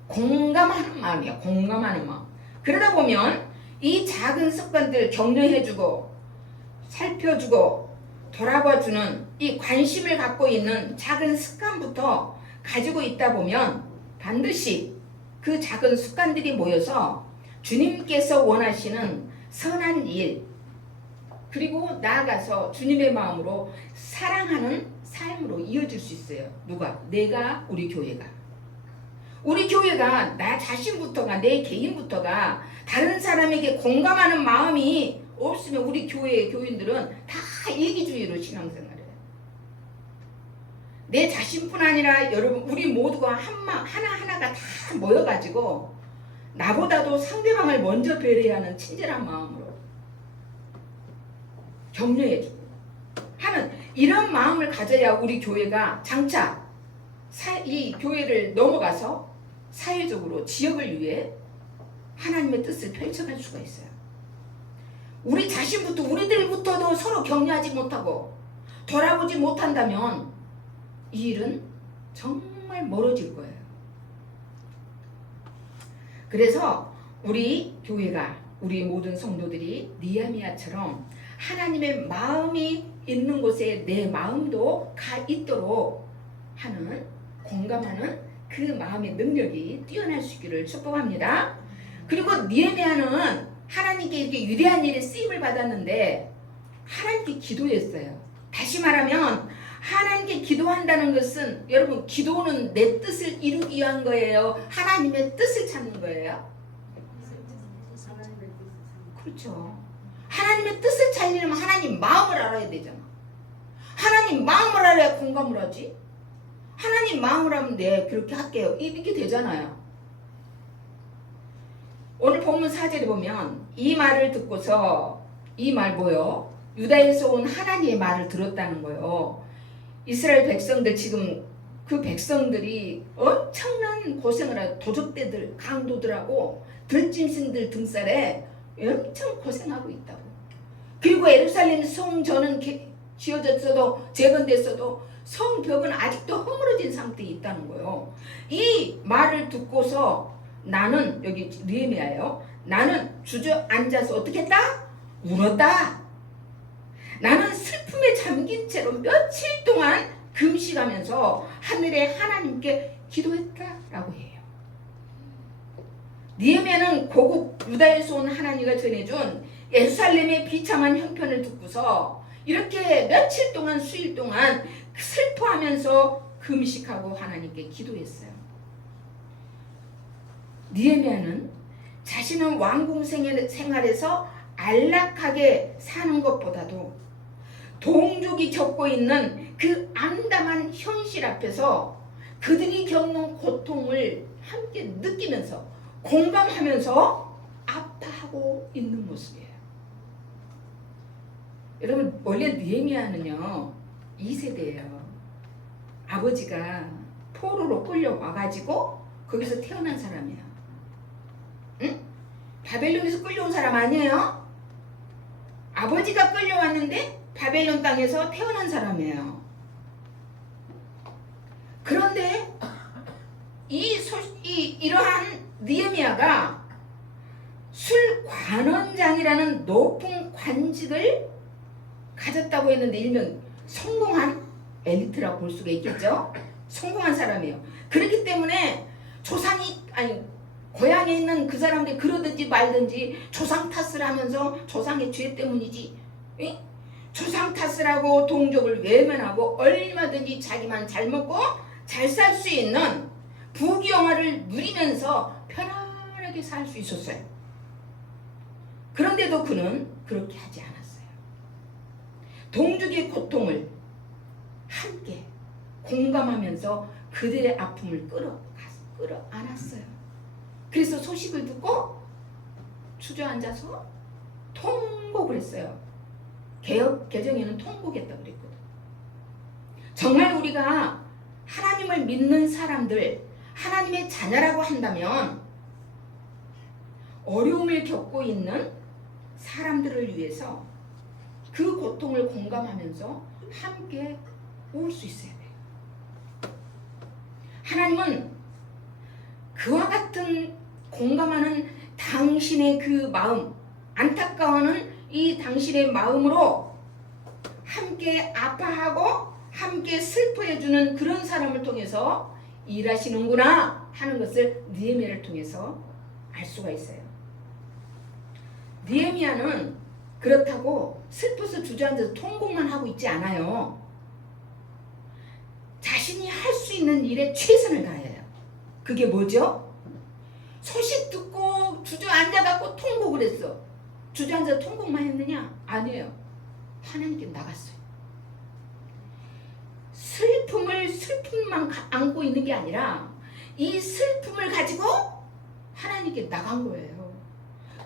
공감하는 마음이에요. 공감하는 마음. 그러다 보면 이 작은 습관들 격려해주고 살펴주고 돌아봐주는 이 관심을 갖고 있는 작은 습관부터 가지고 있다 보면 반드시 그 작은 습관들이 모여서 주님께서 원하시는 선한 일, 그리고 나아가서 주님의 마음으로 사랑하는 삶으로 이어질 수 있어요. 누가? 내가, 우리 교회가. 우리 교회가 나 자신부터가, 내 개인부터가 다른 사람에게 공감하는 마음이 없으면 우리 교회 교인들은 다 이기주의로 신앙생활해요. 내 자신뿐 아니라 여러분 우리 모두가 하나하나가 다 모여가지고 나보다도 상대방을 먼저 배려하는 친절한 마음으로 격려해주고 하는 이런 마음을 가져야 우리 교회가 장차 이 교회를 넘어가서 사회적으로 지역을 위해 하나님의 뜻을 펼쳐갈 수가 있어요. 우리 자신부터 우리들부터도 서로 격려하지 못하고 돌아보지 못한다면 이 일은 정말 멀어질 거예요. 그래서 우리 교회가, 우리 모든 성도들이 느헤미야처럼 하나님의 마음이 있는 곳에 내 마음도 가 있도록 하는, 공감하는 그 마음의 능력이 뛰어날 수 있기를 축복합니다. 그리고 느헤미야는 하나님께 이렇게 위대한 일에 쓰임을 받았는데 하나님께 기도했어요. 다시 말하면 하나님께 기도한다는 것은, 여러분, 기도는 내 뜻을 이루기 위한 거예요? 하나님의 뜻을 찾는 거예요? 그렇죠. 하나님의 뜻을 찾으려면 하나님 마음을 알아야 되잖아. 하나님 마음을 알아야 공감을 하지. 하나님 마음을 하면 네, 그렇게 할게요, 이렇게 되잖아요. 오늘 본문 4절에 보면 이 말을 듣고서, 이 말 뭐요? 유다에서 온 하나님의 말을 들었다는 거예요. 이스라엘 백성들, 지금 그 백성들이 엄청난 고생을 하고, 도적대들, 강도들하고 들짐승들 등살에 엄청 고생하고 있다고. 그리고 예루살렘 성전은 지어졌어도 재건됐어도 성벽은 아직도 허물어진 상태에 있다는 거예요. 이 말을 듣고서 나는, 여기 느헤미야예요, 나는 주저앉아서 어떻게 했다? 울었다. 나는 슬픔에 잠긴 채로 며칠 동안 금식하면서 하늘의 하나님께 기도했다라고 해요. 느헤미야는 고국 유다에서 온 하나님과 전해준 예루살렘의 비참한 형편을 듣고서 이렇게 며칠 동안, 수일 동안 슬퍼하면서 금식하고 하나님께 기도했어요. 느헤미야는 자신은 왕궁 생활에서 안락하게 사는 것보다도 동족이 겪고 있는 그 암담한 현실 앞에서 그들이 겪는 고통을 함께 느끼면서 공감하면서 아파하고 있는 모습이에요. 여러분, 원래 느헤미야는요 2세대예요. 아버지가 포로로 끌려와가지고 거기서 태어난 사람이에요. 응? 바벨론에서 끌려온 사람 아니에요? 아버지가 끌려왔는데 바벨론 땅에서 태어난 사람이에요. 그런데 이러한 느헤미야가 술관원장이라는 높은 관직을 가졌다고 했는데, 일명 성공한 엘리트라고 볼 수가 있겠죠. 성공한 사람이에요. 그렇기 때문에 고향에 있는 그 사람들이 그러든지 말든지 조상 탓을 하면서, 조상의 죄 때문이지, 에? 조상 탓을 하고 동족을 외면하고 얼마든지 자기만 잘 먹고 잘 살 수 있는 부귀영화를 누리면서 편안하게 살 수 있었어요. 그런데도 그는 그렇게 하지 않았어요. 동족의 고통을 함께 공감하면서 그들의 아픔을 끌어안았어요. 그래서 소식을 듣고 주저앉아서 통곡을 했어요. 개정에는 통곡했다고 그랬거든. 정말 우리가 하나님을 믿는 사람들, 하나님의 자녀라고 한다면 어려움을 겪고 있는 사람들을 위해서 그 고통을 공감하면서 함께 올 수 있어야 돼요. 하나님은 그와 같은 공감하는 당신의 그 마음, 안타까워하는 이 당신의 마음으로 함께 아파하고 함께 슬퍼해주는 그런 사람을 통해서 일하시는구나 하는 것을 느헤미야를 통해서 알 수가 있어요. 느헤미야는 그렇다고 슬퍼서 주저앉아서 통곡만 하고 있지 않아요. 자신이 할 수 있는 일에 최선을 다해요. 그게 뭐죠? 소식 듣고 주저앉아갖고 통곡을 했어. 주저앉아 통곡만 했느냐? 아니에요. 하나님께 나갔어요. 슬픔만 안고 있는 게 아니라 이 슬픔을 가지고 하나님께 나간 거예요.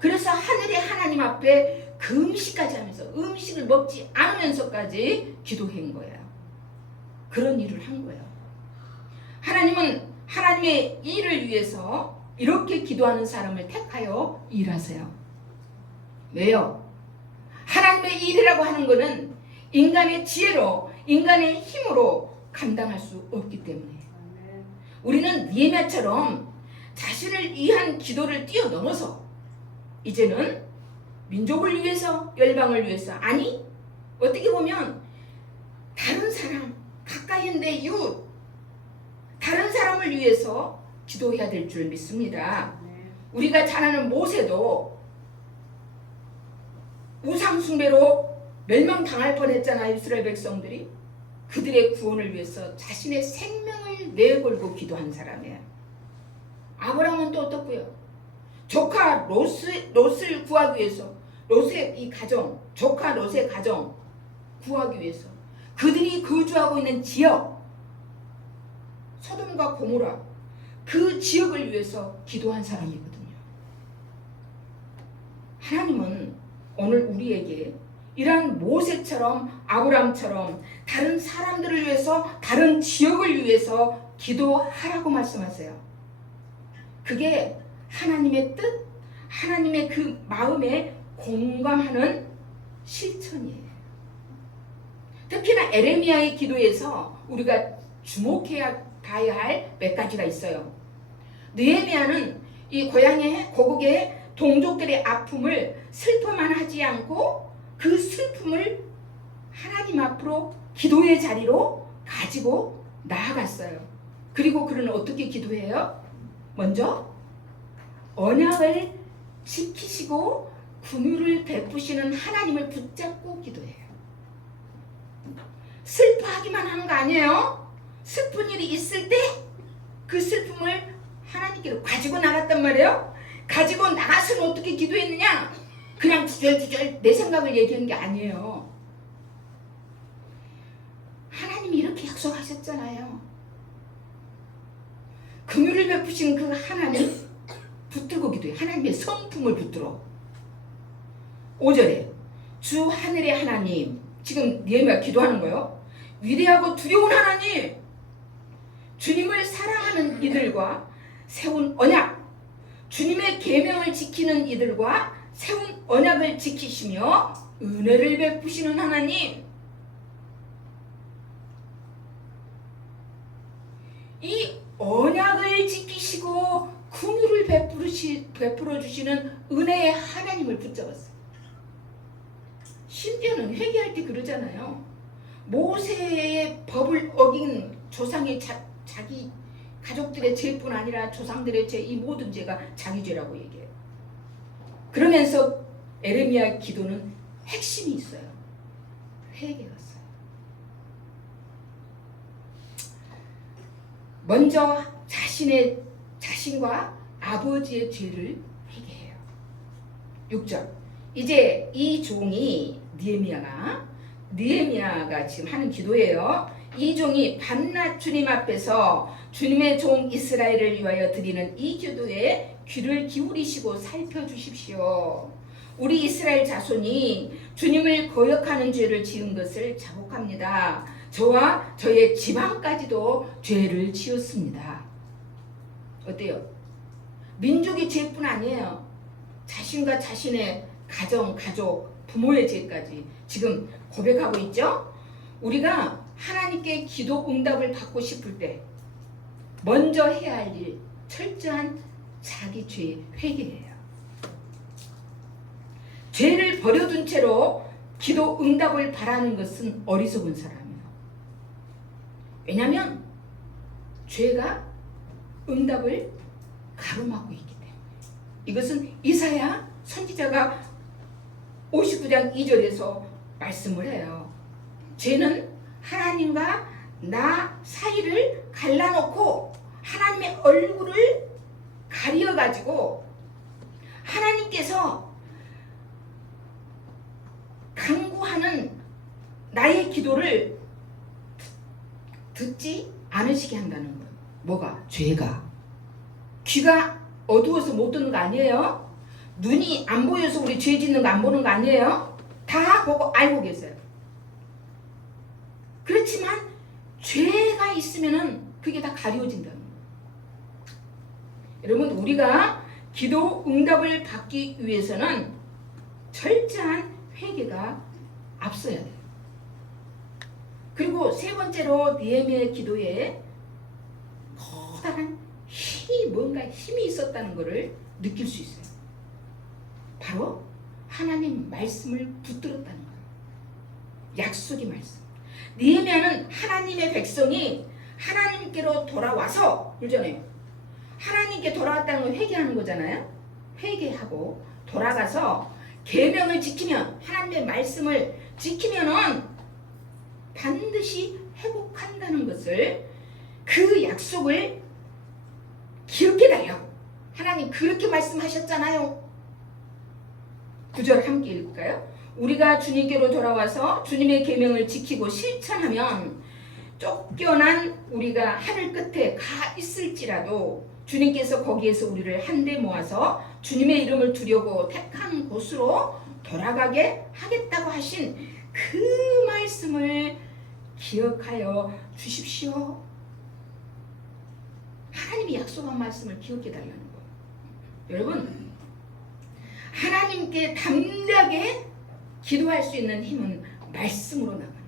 그래서 하늘의 하나님 앞에 금식까지 하면서 음식을 먹지 않으면서까지 기도한 거예요. 그런 일을 한 거예요. 하나님은 하나님의 일을 위해서 이렇게 기도하는 사람을 택하여 일하세요. 왜요? 하나님의 일이라고 하는 것은 인간의 지혜로, 인간의 힘으로 감당할 수 없기 때문에 우리는 느헤미야처럼 자신을 위한 기도를 뛰어넘어서 이제는 민족을 위해서, 열방을 위해서, 아니 어떻게 보면 다른 사람, 가까이 있는 내 이웃, 다른 사람을 위해서 기도해야 될 줄 믿습니다. 우리가 잘 아는 모세도 우상 숭배로 멸망당할 뻔했잖아요. 이스라엘 백성들이. 그들의 구원을 위해서 자신의 생명을 내걸고 기도한 사람이에요. 아브라함은 또 어떻고요? 조카 롯을 구하기 위해서, 롯의 이 가정, 조카 롯의 가정 구하기 위해서 그들이 거주하고 있는 지역, 소돔과 고모라, 그 지역을 위해서 기도한 사람이거든요. 하나님은 오늘 우리에게 이러한 모세처럼, 아브라함처럼 다른 사람들을 위해서, 다른 지역을 위해서 기도하라고 말씀하세요. 그게 하나님의 뜻, 하나님의 그 마음에 공감하는 실천이에요. 특히나 에레미야의 기도에서 우리가 주목해야 봐야 할 몇 가지가 있어요. 느헤미야는 이 고향의 고국의 동족들의 아픔을 슬퍼만 하지 않고 그 슬픔을 하나님 앞으로 기도의 자리로 가지고 나아갔어요. 그리고 그는 어떻게 기도해요? 먼저 언약을 지키시고 긍휼을 베푸시는 하나님을 붙잡고 기도해요. 슬퍼하기만 하는 거 아니에요. 슬픈 일이 있을 때 그 슬픔을 하나님께로 가지고 나갔단 말이에요. 가지고 나가서는 어떻게 기도했느냐? 그냥 주절주절 내 생각을 얘기한 게 아니에요. 하나님이 이렇게 약속하셨잖아요. 긍휼을 베푸신 그 하나님 붙들고 기도해. 하나님의 성품을 붙들어. 5절에 주 하늘의 하나님, 지금 느헤미야 기도하는 거예요. 위대하고 두려운 하나님, 주님을 사랑하는 이들과 세운 언약, 주님의 계명을 지키는 이들과 세운 언약을 지키시며 은혜를 베푸시는 하나님, 이 언약을 지키시고 긍휼을 베풀어 주시는 은혜의 하나님을 붙잡았어요. 심지어는 회개할 때 그러잖아요. 모세의 법을 어긴 조상의 자기 가족들의 죄뿐 아니라 조상들의 죄, 이 모든 죄가 자기 죄라고 얘기해요. 그러면서 에레미야 기도는 핵심이 있어요. 회개가 있어요. 먼저 자신과 아버지의 죄를 회개해요. 6절. 이제 이 종이 느헤미야가 지금 하는 기도예요. 이 종이 밤낮 주님 앞에서 주님의 종 이스라엘을 위하여 드리는 이 기도에 귀를 기울이시고 살펴주십시오. 우리 이스라엘 자손이 주님을 거역하는 죄를 지은 것을 자복합니다. 저와 저의 집안까지도 죄를 지었습니다. 어때요? 민족의 죄뿐 아니에요. 자신과 자신의 가정, 가족, 부모의 죄까지 지금 고백하고 있죠? 우리가 하나님께 기도 응답을 받고 싶을 때 먼저 해야 할 일, 철저한 자기 죄 회개예요. 죄를 버려둔 채로 기도 응답을 바라는 것은 어리석은 사람이에요. 왜냐하면 죄가 응답을 가로막고 있기 때문에. 이것은 이사야 선지자가 59장 2절에서 말씀을 해요. 죄는 하나님과 나 사이를 갈라놓고 하나님의 얼굴을 가려가지고 하나님께서 간구하는 나의 기도를 듣지 않으시게 한다는 거예요. 뭐가? 죄가. 귀가 어두워서 못 듣는 거 아니에요? 눈이 안 보여서 우리 죄 짓는 거 안 보는 거 아니에요? 다 보고 알고 계세요. 그렇지만 죄가 있으면은 그게 다 가려진다는 거예요. 여러분, 우리가 기도 응답을 받기 위해서는 철저한 회개가 앞서야 돼요. 그리고 세 번째로 느헤미야의 기도에 커다란 뭔가 힘이 있었다는 것을 느낄 수 있어요. 바로 하나님 말씀을 붙들었다는 거예요. 약속의 말씀. 느헤미야는 하나님의 백성이 하나님께로 돌아와서, 그러잖아요. 하나님께 돌아왔다는 건 회개하는 거잖아요. 회개하고 돌아가서 계명을 지키면, 하나님의 말씀을 지키면은 반드시 회복한다는 것을, 그 약속을 기억해달라고 하나님 그렇게 말씀하셨잖아요. 9절 함께 읽을까요? 우리가 주님께로 돌아와서 주님의 계명을 지키고 실천하면 쫓겨난 우리가 하늘 끝에 가 있을지라도 주님께서 거기에서 우리를 한데 모아서 주님의 이름을 두려고 택한 곳으로 돌아가게 하겠다고 하신 그 말씀을 기억하여 주십시오. 하나님이 약속한 말씀을 기억해 달라는 거예요. 여러분, 하나님께 담대하게 기도할 수 있는 힘은 말씀으로 나가는 거예요.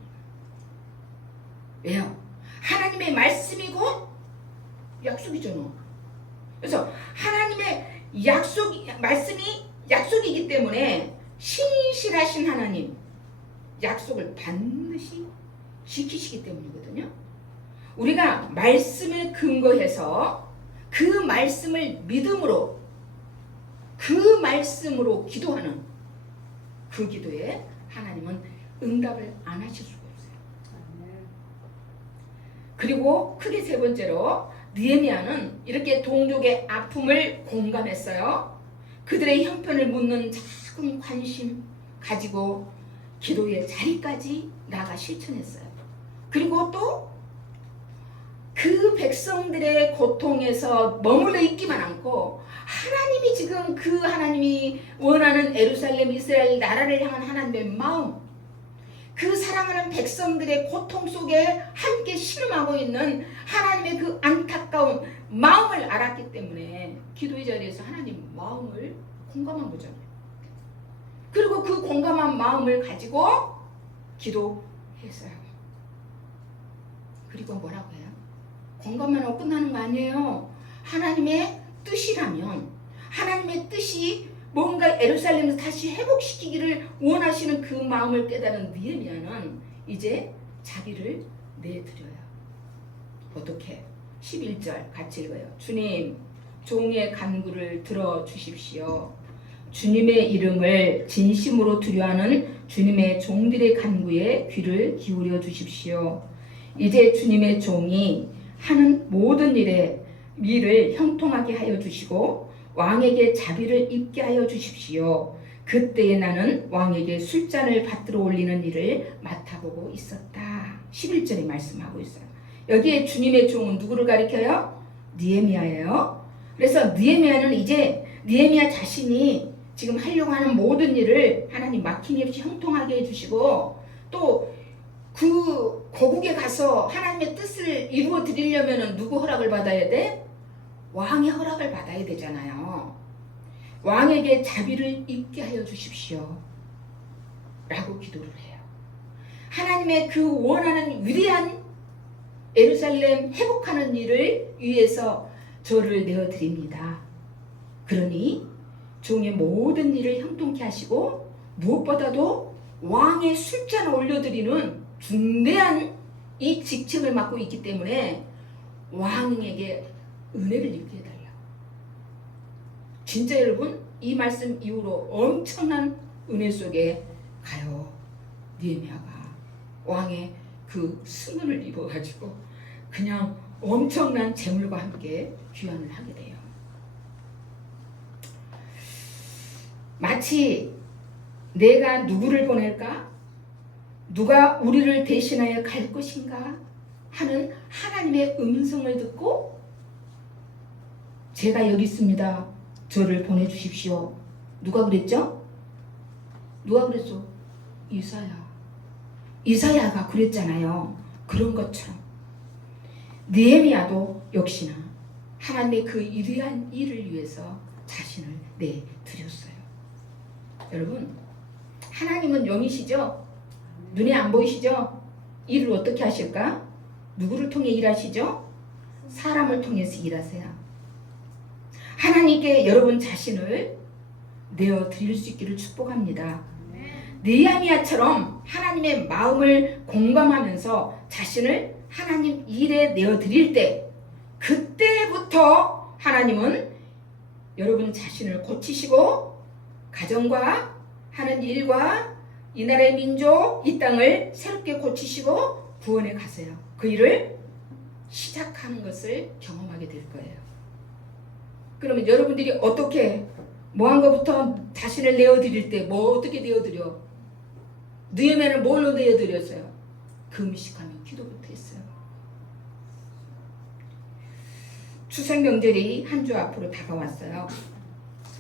왜요? 하나님의 말씀이고 약속이잖아. 그래서 하나님의 말씀이 약속이기 때문에 신실하신 하나님, 약속을 반드시 지키시기 때문이거든요. 우리가 말씀에 근거해서 그 말씀을 믿음으로, 그 말씀으로 기도하는 그 기도에 하나님은 응답을 안 하실 수가 없어요. 그리고 크게 세 번째로 느헤미야는 이렇게 동족의 아픔을 공감했어요. 그들의 형편을 묻는 작은 관심 가지고 기도의 자리까지 나가 실천했어요. 그리고 또 그 백성들의 고통에서 머물러 있기만 않고 하나님이 지금 그 하나님이 원하는 예루살렘 이스라엘 나라를 향한 하나님의 마음, 그 사랑하는 백성들의 고통 속에 함께 신음하고 있는 하나님의 그 안타까운 마음을 알았기 때문에 기도의 자리에서 하나님 마음을 공감한 거잖아요. 그리고 그 공감한 마음을 가지고 기도했어요. 그리고 뭐라고 해요? 공감만 하고 끝나는 거 아니에요. 하나님의 뜻이라면, 하나님의 뜻이 뭔가 예루살렘을 다시 회복시키기를 원하시는 그 마음을 깨달은 느헤미야는 이제 자기를 내드려요. 어떻게? 11절 같이 읽어요. 주님, 종의 간구를 들어주십시오. 주님의 이름을 진심으로 두려워하는 주님의 종들의 간구에 귀를 기울여 주십시오. 이제 주님의 종이 하는 모든 일을 형통하게 하여 주시고 왕에게 자비를 입게 하여 주십시오. 그때에 나는 왕에게 술잔을 받들어 올리는 일을 맡아보고 있었다. 11절에 말씀하고 있어요. 여기에 주님의 종은 누구를 가리켜요? 느헤미야예요. 그래서 느헤미야는 이제 느헤미야 자신이 지금 하려고 하는 모든 일을 하나님 막힘없이 형통하게 해주시고, 또 그 고국에 가서 하나님의 뜻을 이루어 드리려면 누구 허락을 받아야 돼? 왕의 허락을 받아야 되잖아요. 왕에게 자비를 입게 하여 주십시오 라고 기도를 해요. 하나님의 그 원하는 위대한 예루살렘 회복하는 일을 위해서 저를 내어드립니다. 그러니 종의 모든 일을 형통케 하시고 무엇보다도 왕의 술잔을 올려드리는 중대한 이 직책을 맡고 있기 때문에 왕에게 은혜를 입게 해달라. 진짜 여러분, 이 말씀 이후로 엄청난 은혜 속에 가요. 느헤미야가 왕의 그 승은을 입어가지고 그냥 엄청난 재물과 함께 귀환을 하게 돼요. 마치 내가 누구를 보낼까? 누가 우리를 대신하여 갈 것인가? 하는 하나님의 음성을 듣고 제가 여기 있습니다. 저를 보내주십시오. 누가 그랬죠? 누가 그랬어? 이사야가 그랬잖아요. 그런 것처럼 느헤미야도 역시나 하나님의 그 위대한 일을 위해서 자신을 내드렸어요. 여러분, 하나님은 영이시죠? 눈에 안 보이시죠? 일을 어떻게 하실까? 누구를 통해 일하시죠? 사람을 통해서 일하세요. 하나님께 여러분 자신을 내어드릴 수 있기를 축복합니다. 느헤미야처럼 하나님의 마음을 공감하면서 자신을 하나님 일에 내어드릴 때, 그때부터 하나님은 여러분 자신을 고치시고 가정과 하는 일과 이 나라의 민족, 이 땅을 새롭게 고치시고 구원에 가세요. 그 일을 시작하는 것을 경험하게 될 거예요. 그러면 여러분들이 어떻게 뭐한 것부터 자신을 내어드릴 때 뭐 어떻게 내어드려? 느헤미야는 뭘로 내어드렸어요? 금식하며 기도부터 했어요. 추석 명절이 한 주 앞으로 다가왔어요.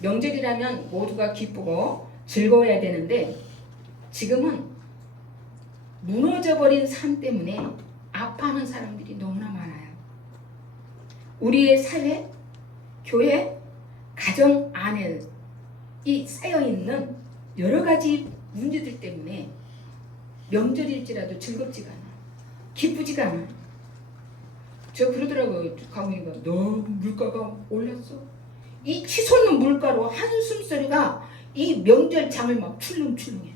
명절이라면 모두가 기쁘고 즐거워야 되는데 지금은 무너져버린 삶 때문에 아파하는 사람들이 너무나 많아요. 우리의 사회, 교회, 가정 안에 이 쌓여있는 여러 가지 문제들 때문에 명절일지라도 즐겁지가 않아. 기쁘지가 않아. 저 그러더라고요. 가보니까 너무 물가가 올랐어. 이 치솟는 물가로 한숨 소리가 이 명절 잠을 막 출렁출렁해.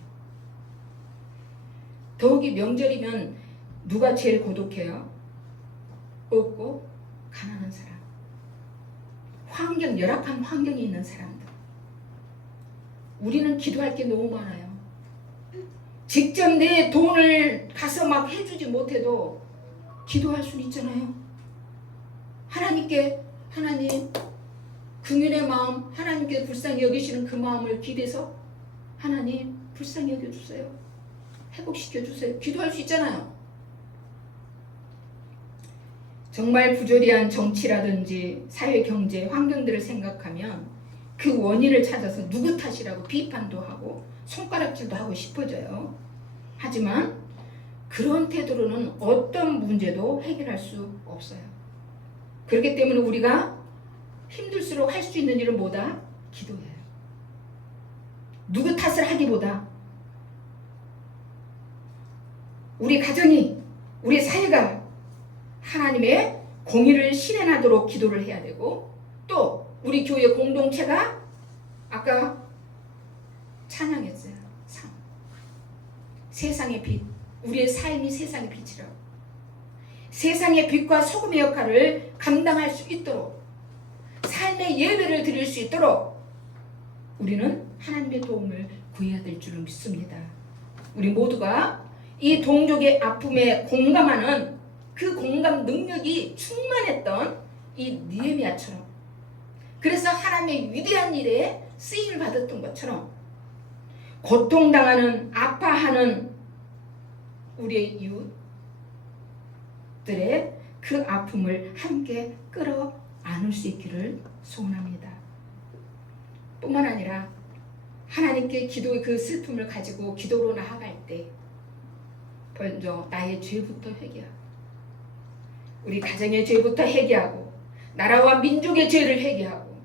더욱이 명절이면 누가 제일 고독해요? 없고 가난한 사람, 열악한 환경에 있는 사람들. 우리는 기도할 게 너무 많아요. 직접 내 돈을 가서 막 해주지 못해도 기도할 수는 있잖아요. 하나님께, 하나님 긍휼의 마음, 하나님께 불쌍히 여기시는 그 마음을 기대서 하나님 불쌍히 여겨주세요. 회복시켜주세요. 기도할 수 있잖아요. 정말 부조리한 정치라든지 사회, 경제, 환경들을 생각하면 그 원인을 찾아서 누구 탓이라고 비판도 하고 손가락질도 하고 싶어져요. 하지만 그런 태도로는 어떤 문제도 해결할 수 없어요. 그렇기 때문에 우리가 힘들수록 할 수 있는 일은 뭐다? 기도해요. 누구 탓을 하기보다 우리 가정이, 우리 사회가 하나님의 공의를 실현하도록 기도를 해야 되고, 또 우리 교회 공동체가 아까 찬양했어요. 세상의 빛, 우리의 삶이 세상의 빛이라고. 세상의 빛과 소금의 역할을 감당할 수 있도록, 삶의 예배를 드릴 수 있도록 우리는 하나님의 도움을 구해야 될 줄을 믿습니다. 우리 모두가 이 동족의 아픔에 공감하는 그 공감 능력이 충만했던 이 느헤미야처럼, 그래서 하나님의 위대한 일에 쓰임을 받았던 것처럼 고통당하는, 아파하는 우리의 이웃들의 그 아픔을 함께 끌어 안을 수 있기를 소원합니다. 뿐만 아니라 하나님께 기도의 그 슬픔을 가지고 기도로 나아갈 때 먼저 나의 죄부터 회개하고, 우리 가정의 죄부터 회개하고, 나라와 민족의 죄를 회개하고,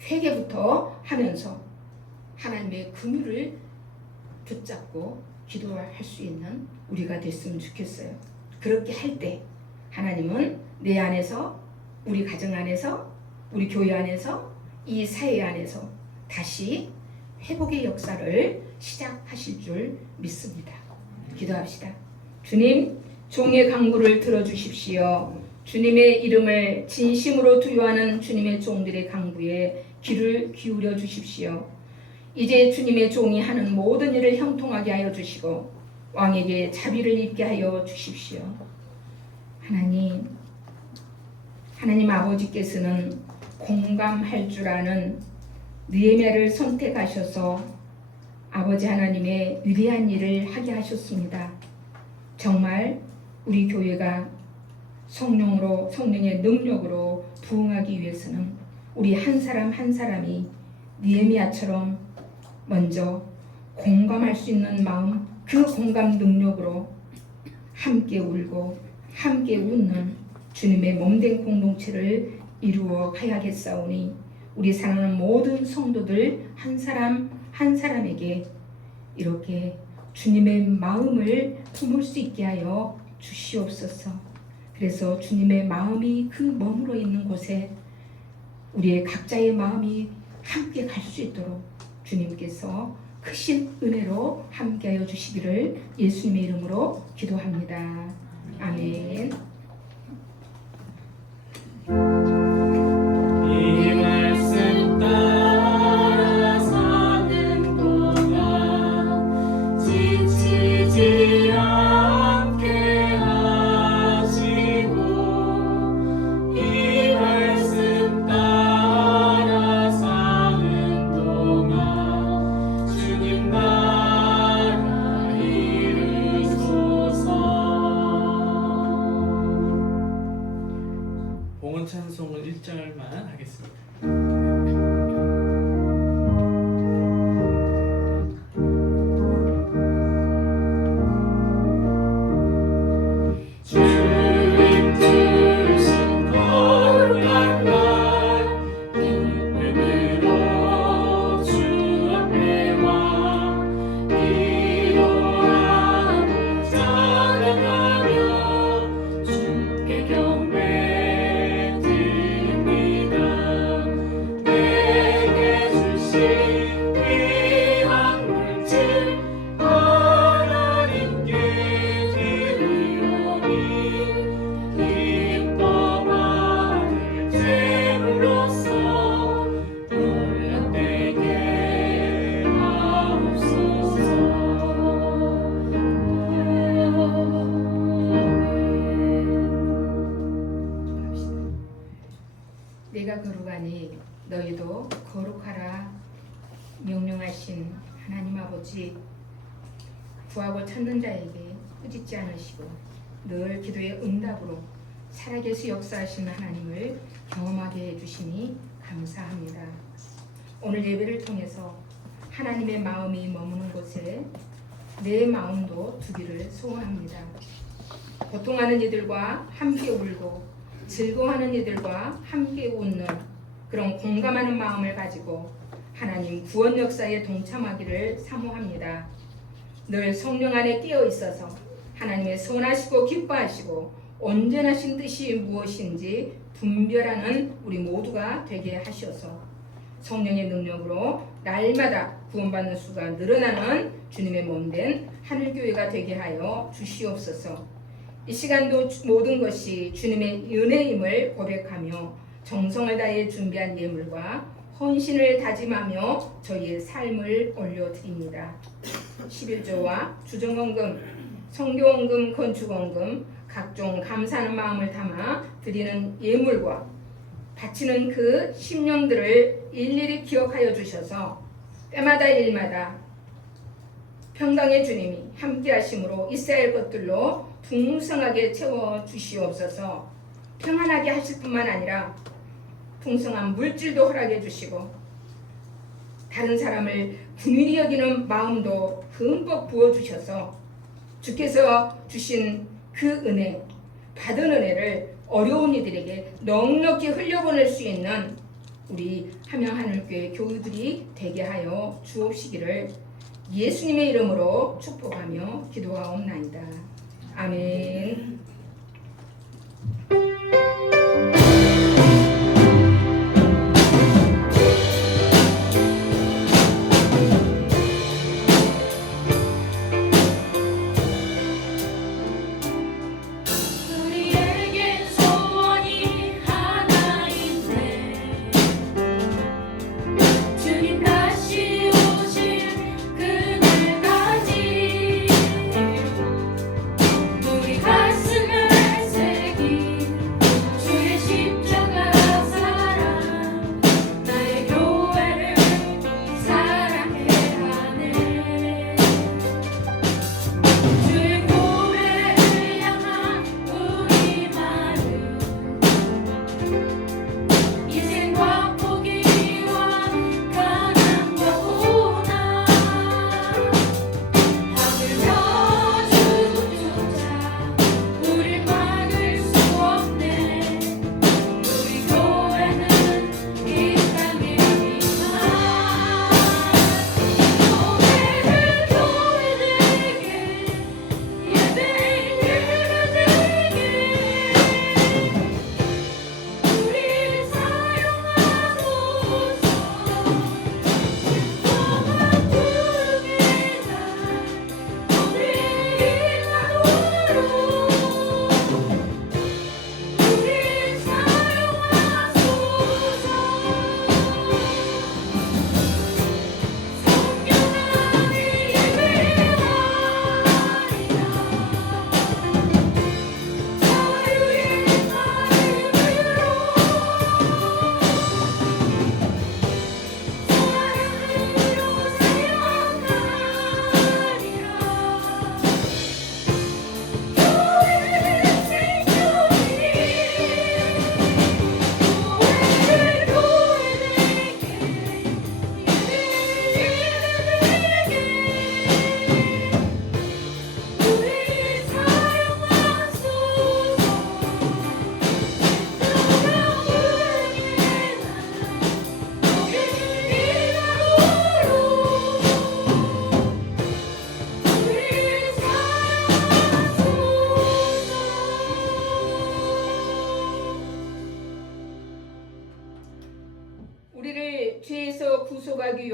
회개부터 하면서 하나님의 긍휼을 붙잡고 기도할 수 있는 우리가 됐으면 좋겠어요. 그렇게 할 때 하나님은 내 안에서, 우리 가정 안에서, 우리 교회 안에서, 이 사회 안에서 다시 회복의 역사를 시작하실 줄 믿습니다. 기도합시다. 주님, 종의 간구를 들어주십시오. 주님의 이름을 진심으로 두려워하는 주님의 종들의 간구에 귀를 기울여 주십시오. 이제 주님의 종이 하는 모든 일을 형통하게 하여 주시고 왕에게 자비를 입게 하여 주십시오. 하나님 아버지께서는 공감할 줄 아는 느헤미야를 선택하셔서 아버지 하나님의 위대한 일을 하게 하셨습니다. 정말 우리 교회가 성령의 능력으로 부흥하기 위해서는 우리 한 사람 한 사람이 느헤미야처럼 먼저 공감할 수 있는 마음, 그 공감 능력으로 함께 울고 함께 웃는 주님의 몸된 공동체를 이루어 가야겠사오니 우리 사랑하는 모든 성도들 한 사람 한 사람에게 이렇게 주님의 마음을 품을 수 있게 하여 주시옵소서. 그래서 주님의 마음이 그 머물러 있는 곳에 우리의 각자의 마음이 함께 갈 수 있도록 주님께서 크신 은혜로 함께하여 주시기를 예수님의 이름으로 기도합니다. 아멘. 이 말씀 따라 사는 동안 지치지 않게 하시고 이 말씀 따라 사는 동안 주님 나라 이루소서. 봉헌 찬송은 1절만 하겠습니다. 주님 주신 거룩한 날 기쁨으로 주 앞에 와 기도하고 찬양하며 주께 경배 드립니다. 내게 주신 귀한 물질 하나님께 드리오니 기뻐 받을 제물로서 놀랍게 하옵소서. 내가 거룩하니 너희도 거룩하라 명령하신 하나님 아버지, 구하고 찾는 자에게 꾸짖지 않으시고 늘 기도의 응답으로 살아계시 역사하시는 하나님을 경험하게 해주시니 감사합니다. 오늘 예배를 통해서 하나님의 마음이 머무는 곳에 내 마음도 두기를 소원합니다. 고통하는 이들과 함께 울고 즐거워하는 이들과 함께 웃는 그런 공감하는 마음을 가지고 하나님 구원 역사에 동참하기를 사모합니다. 늘 성령 안에 깨어 있어서 하나님의 선하시고 기뻐하시고 온전하신 뜻이 무엇인지 분별하는 우리 모두가 되게 하셔서 성령의 능력으로 날마다 구원받는 수가 늘어나는 주님의 몸된 하늘교회가 되게 하여 주시옵소서. 이 시간도 모든 것이 주님의 은혜임을 고백하며 정성을 다해 준비한 예물과 헌신을 다짐하며 저희의 삶을 올려드립니다. 11조와 주정원금, 성교원금, 건축원금, 각종 감사하는 마음을 담아 드리는 예물과 바치는 그 심령들을 일일이 기억하여 주셔서 때마다 일마다 평강의 주님이 함께 하심으로 있어야 할 것들로 풍성하게 채워 주시옵소서. 평안하게 하실 뿐만 아니라 풍성한 물질도 허락해 주시고 다른 사람을 긍휼히 여기는 마음도 흠뻑 부어 주셔서 주께서 주신 그 은혜, 받은 은혜를 어려운 이들에게 넉넉히 흘려보낼 수 있는 우리 함양하늘교회 교우들이 되게 하여 주옵시기를 예수님의 이름으로 축복하며 기도하옵나이다. 아멘.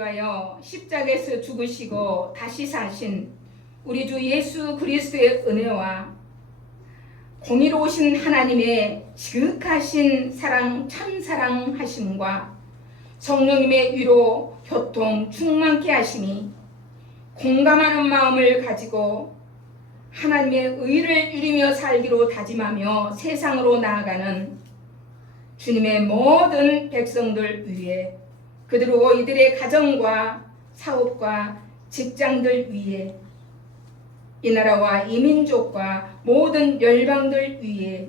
위하여 십자가에서 죽으시고 다시 사신 우리 주 예수 그리스도의 은혜와 공의로우신 하나님의 지극하신 사랑 참사랑 하심과 성령님의 위로 교통 충만케 하심이 공감하는 마음을 가지고 하나님의 의를 누리며 살기로 다짐하며 세상으로 나아가는 주님의 모든 백성들 위해 그리고 이들의 가정과 사업과 직장들 위해 이 나라와 이 민족과 모든 열방들 위해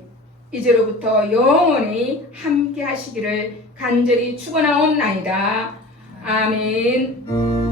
이제로부터 영원히 함께 하시기를 간절히 축원하옵나이다. 아멘.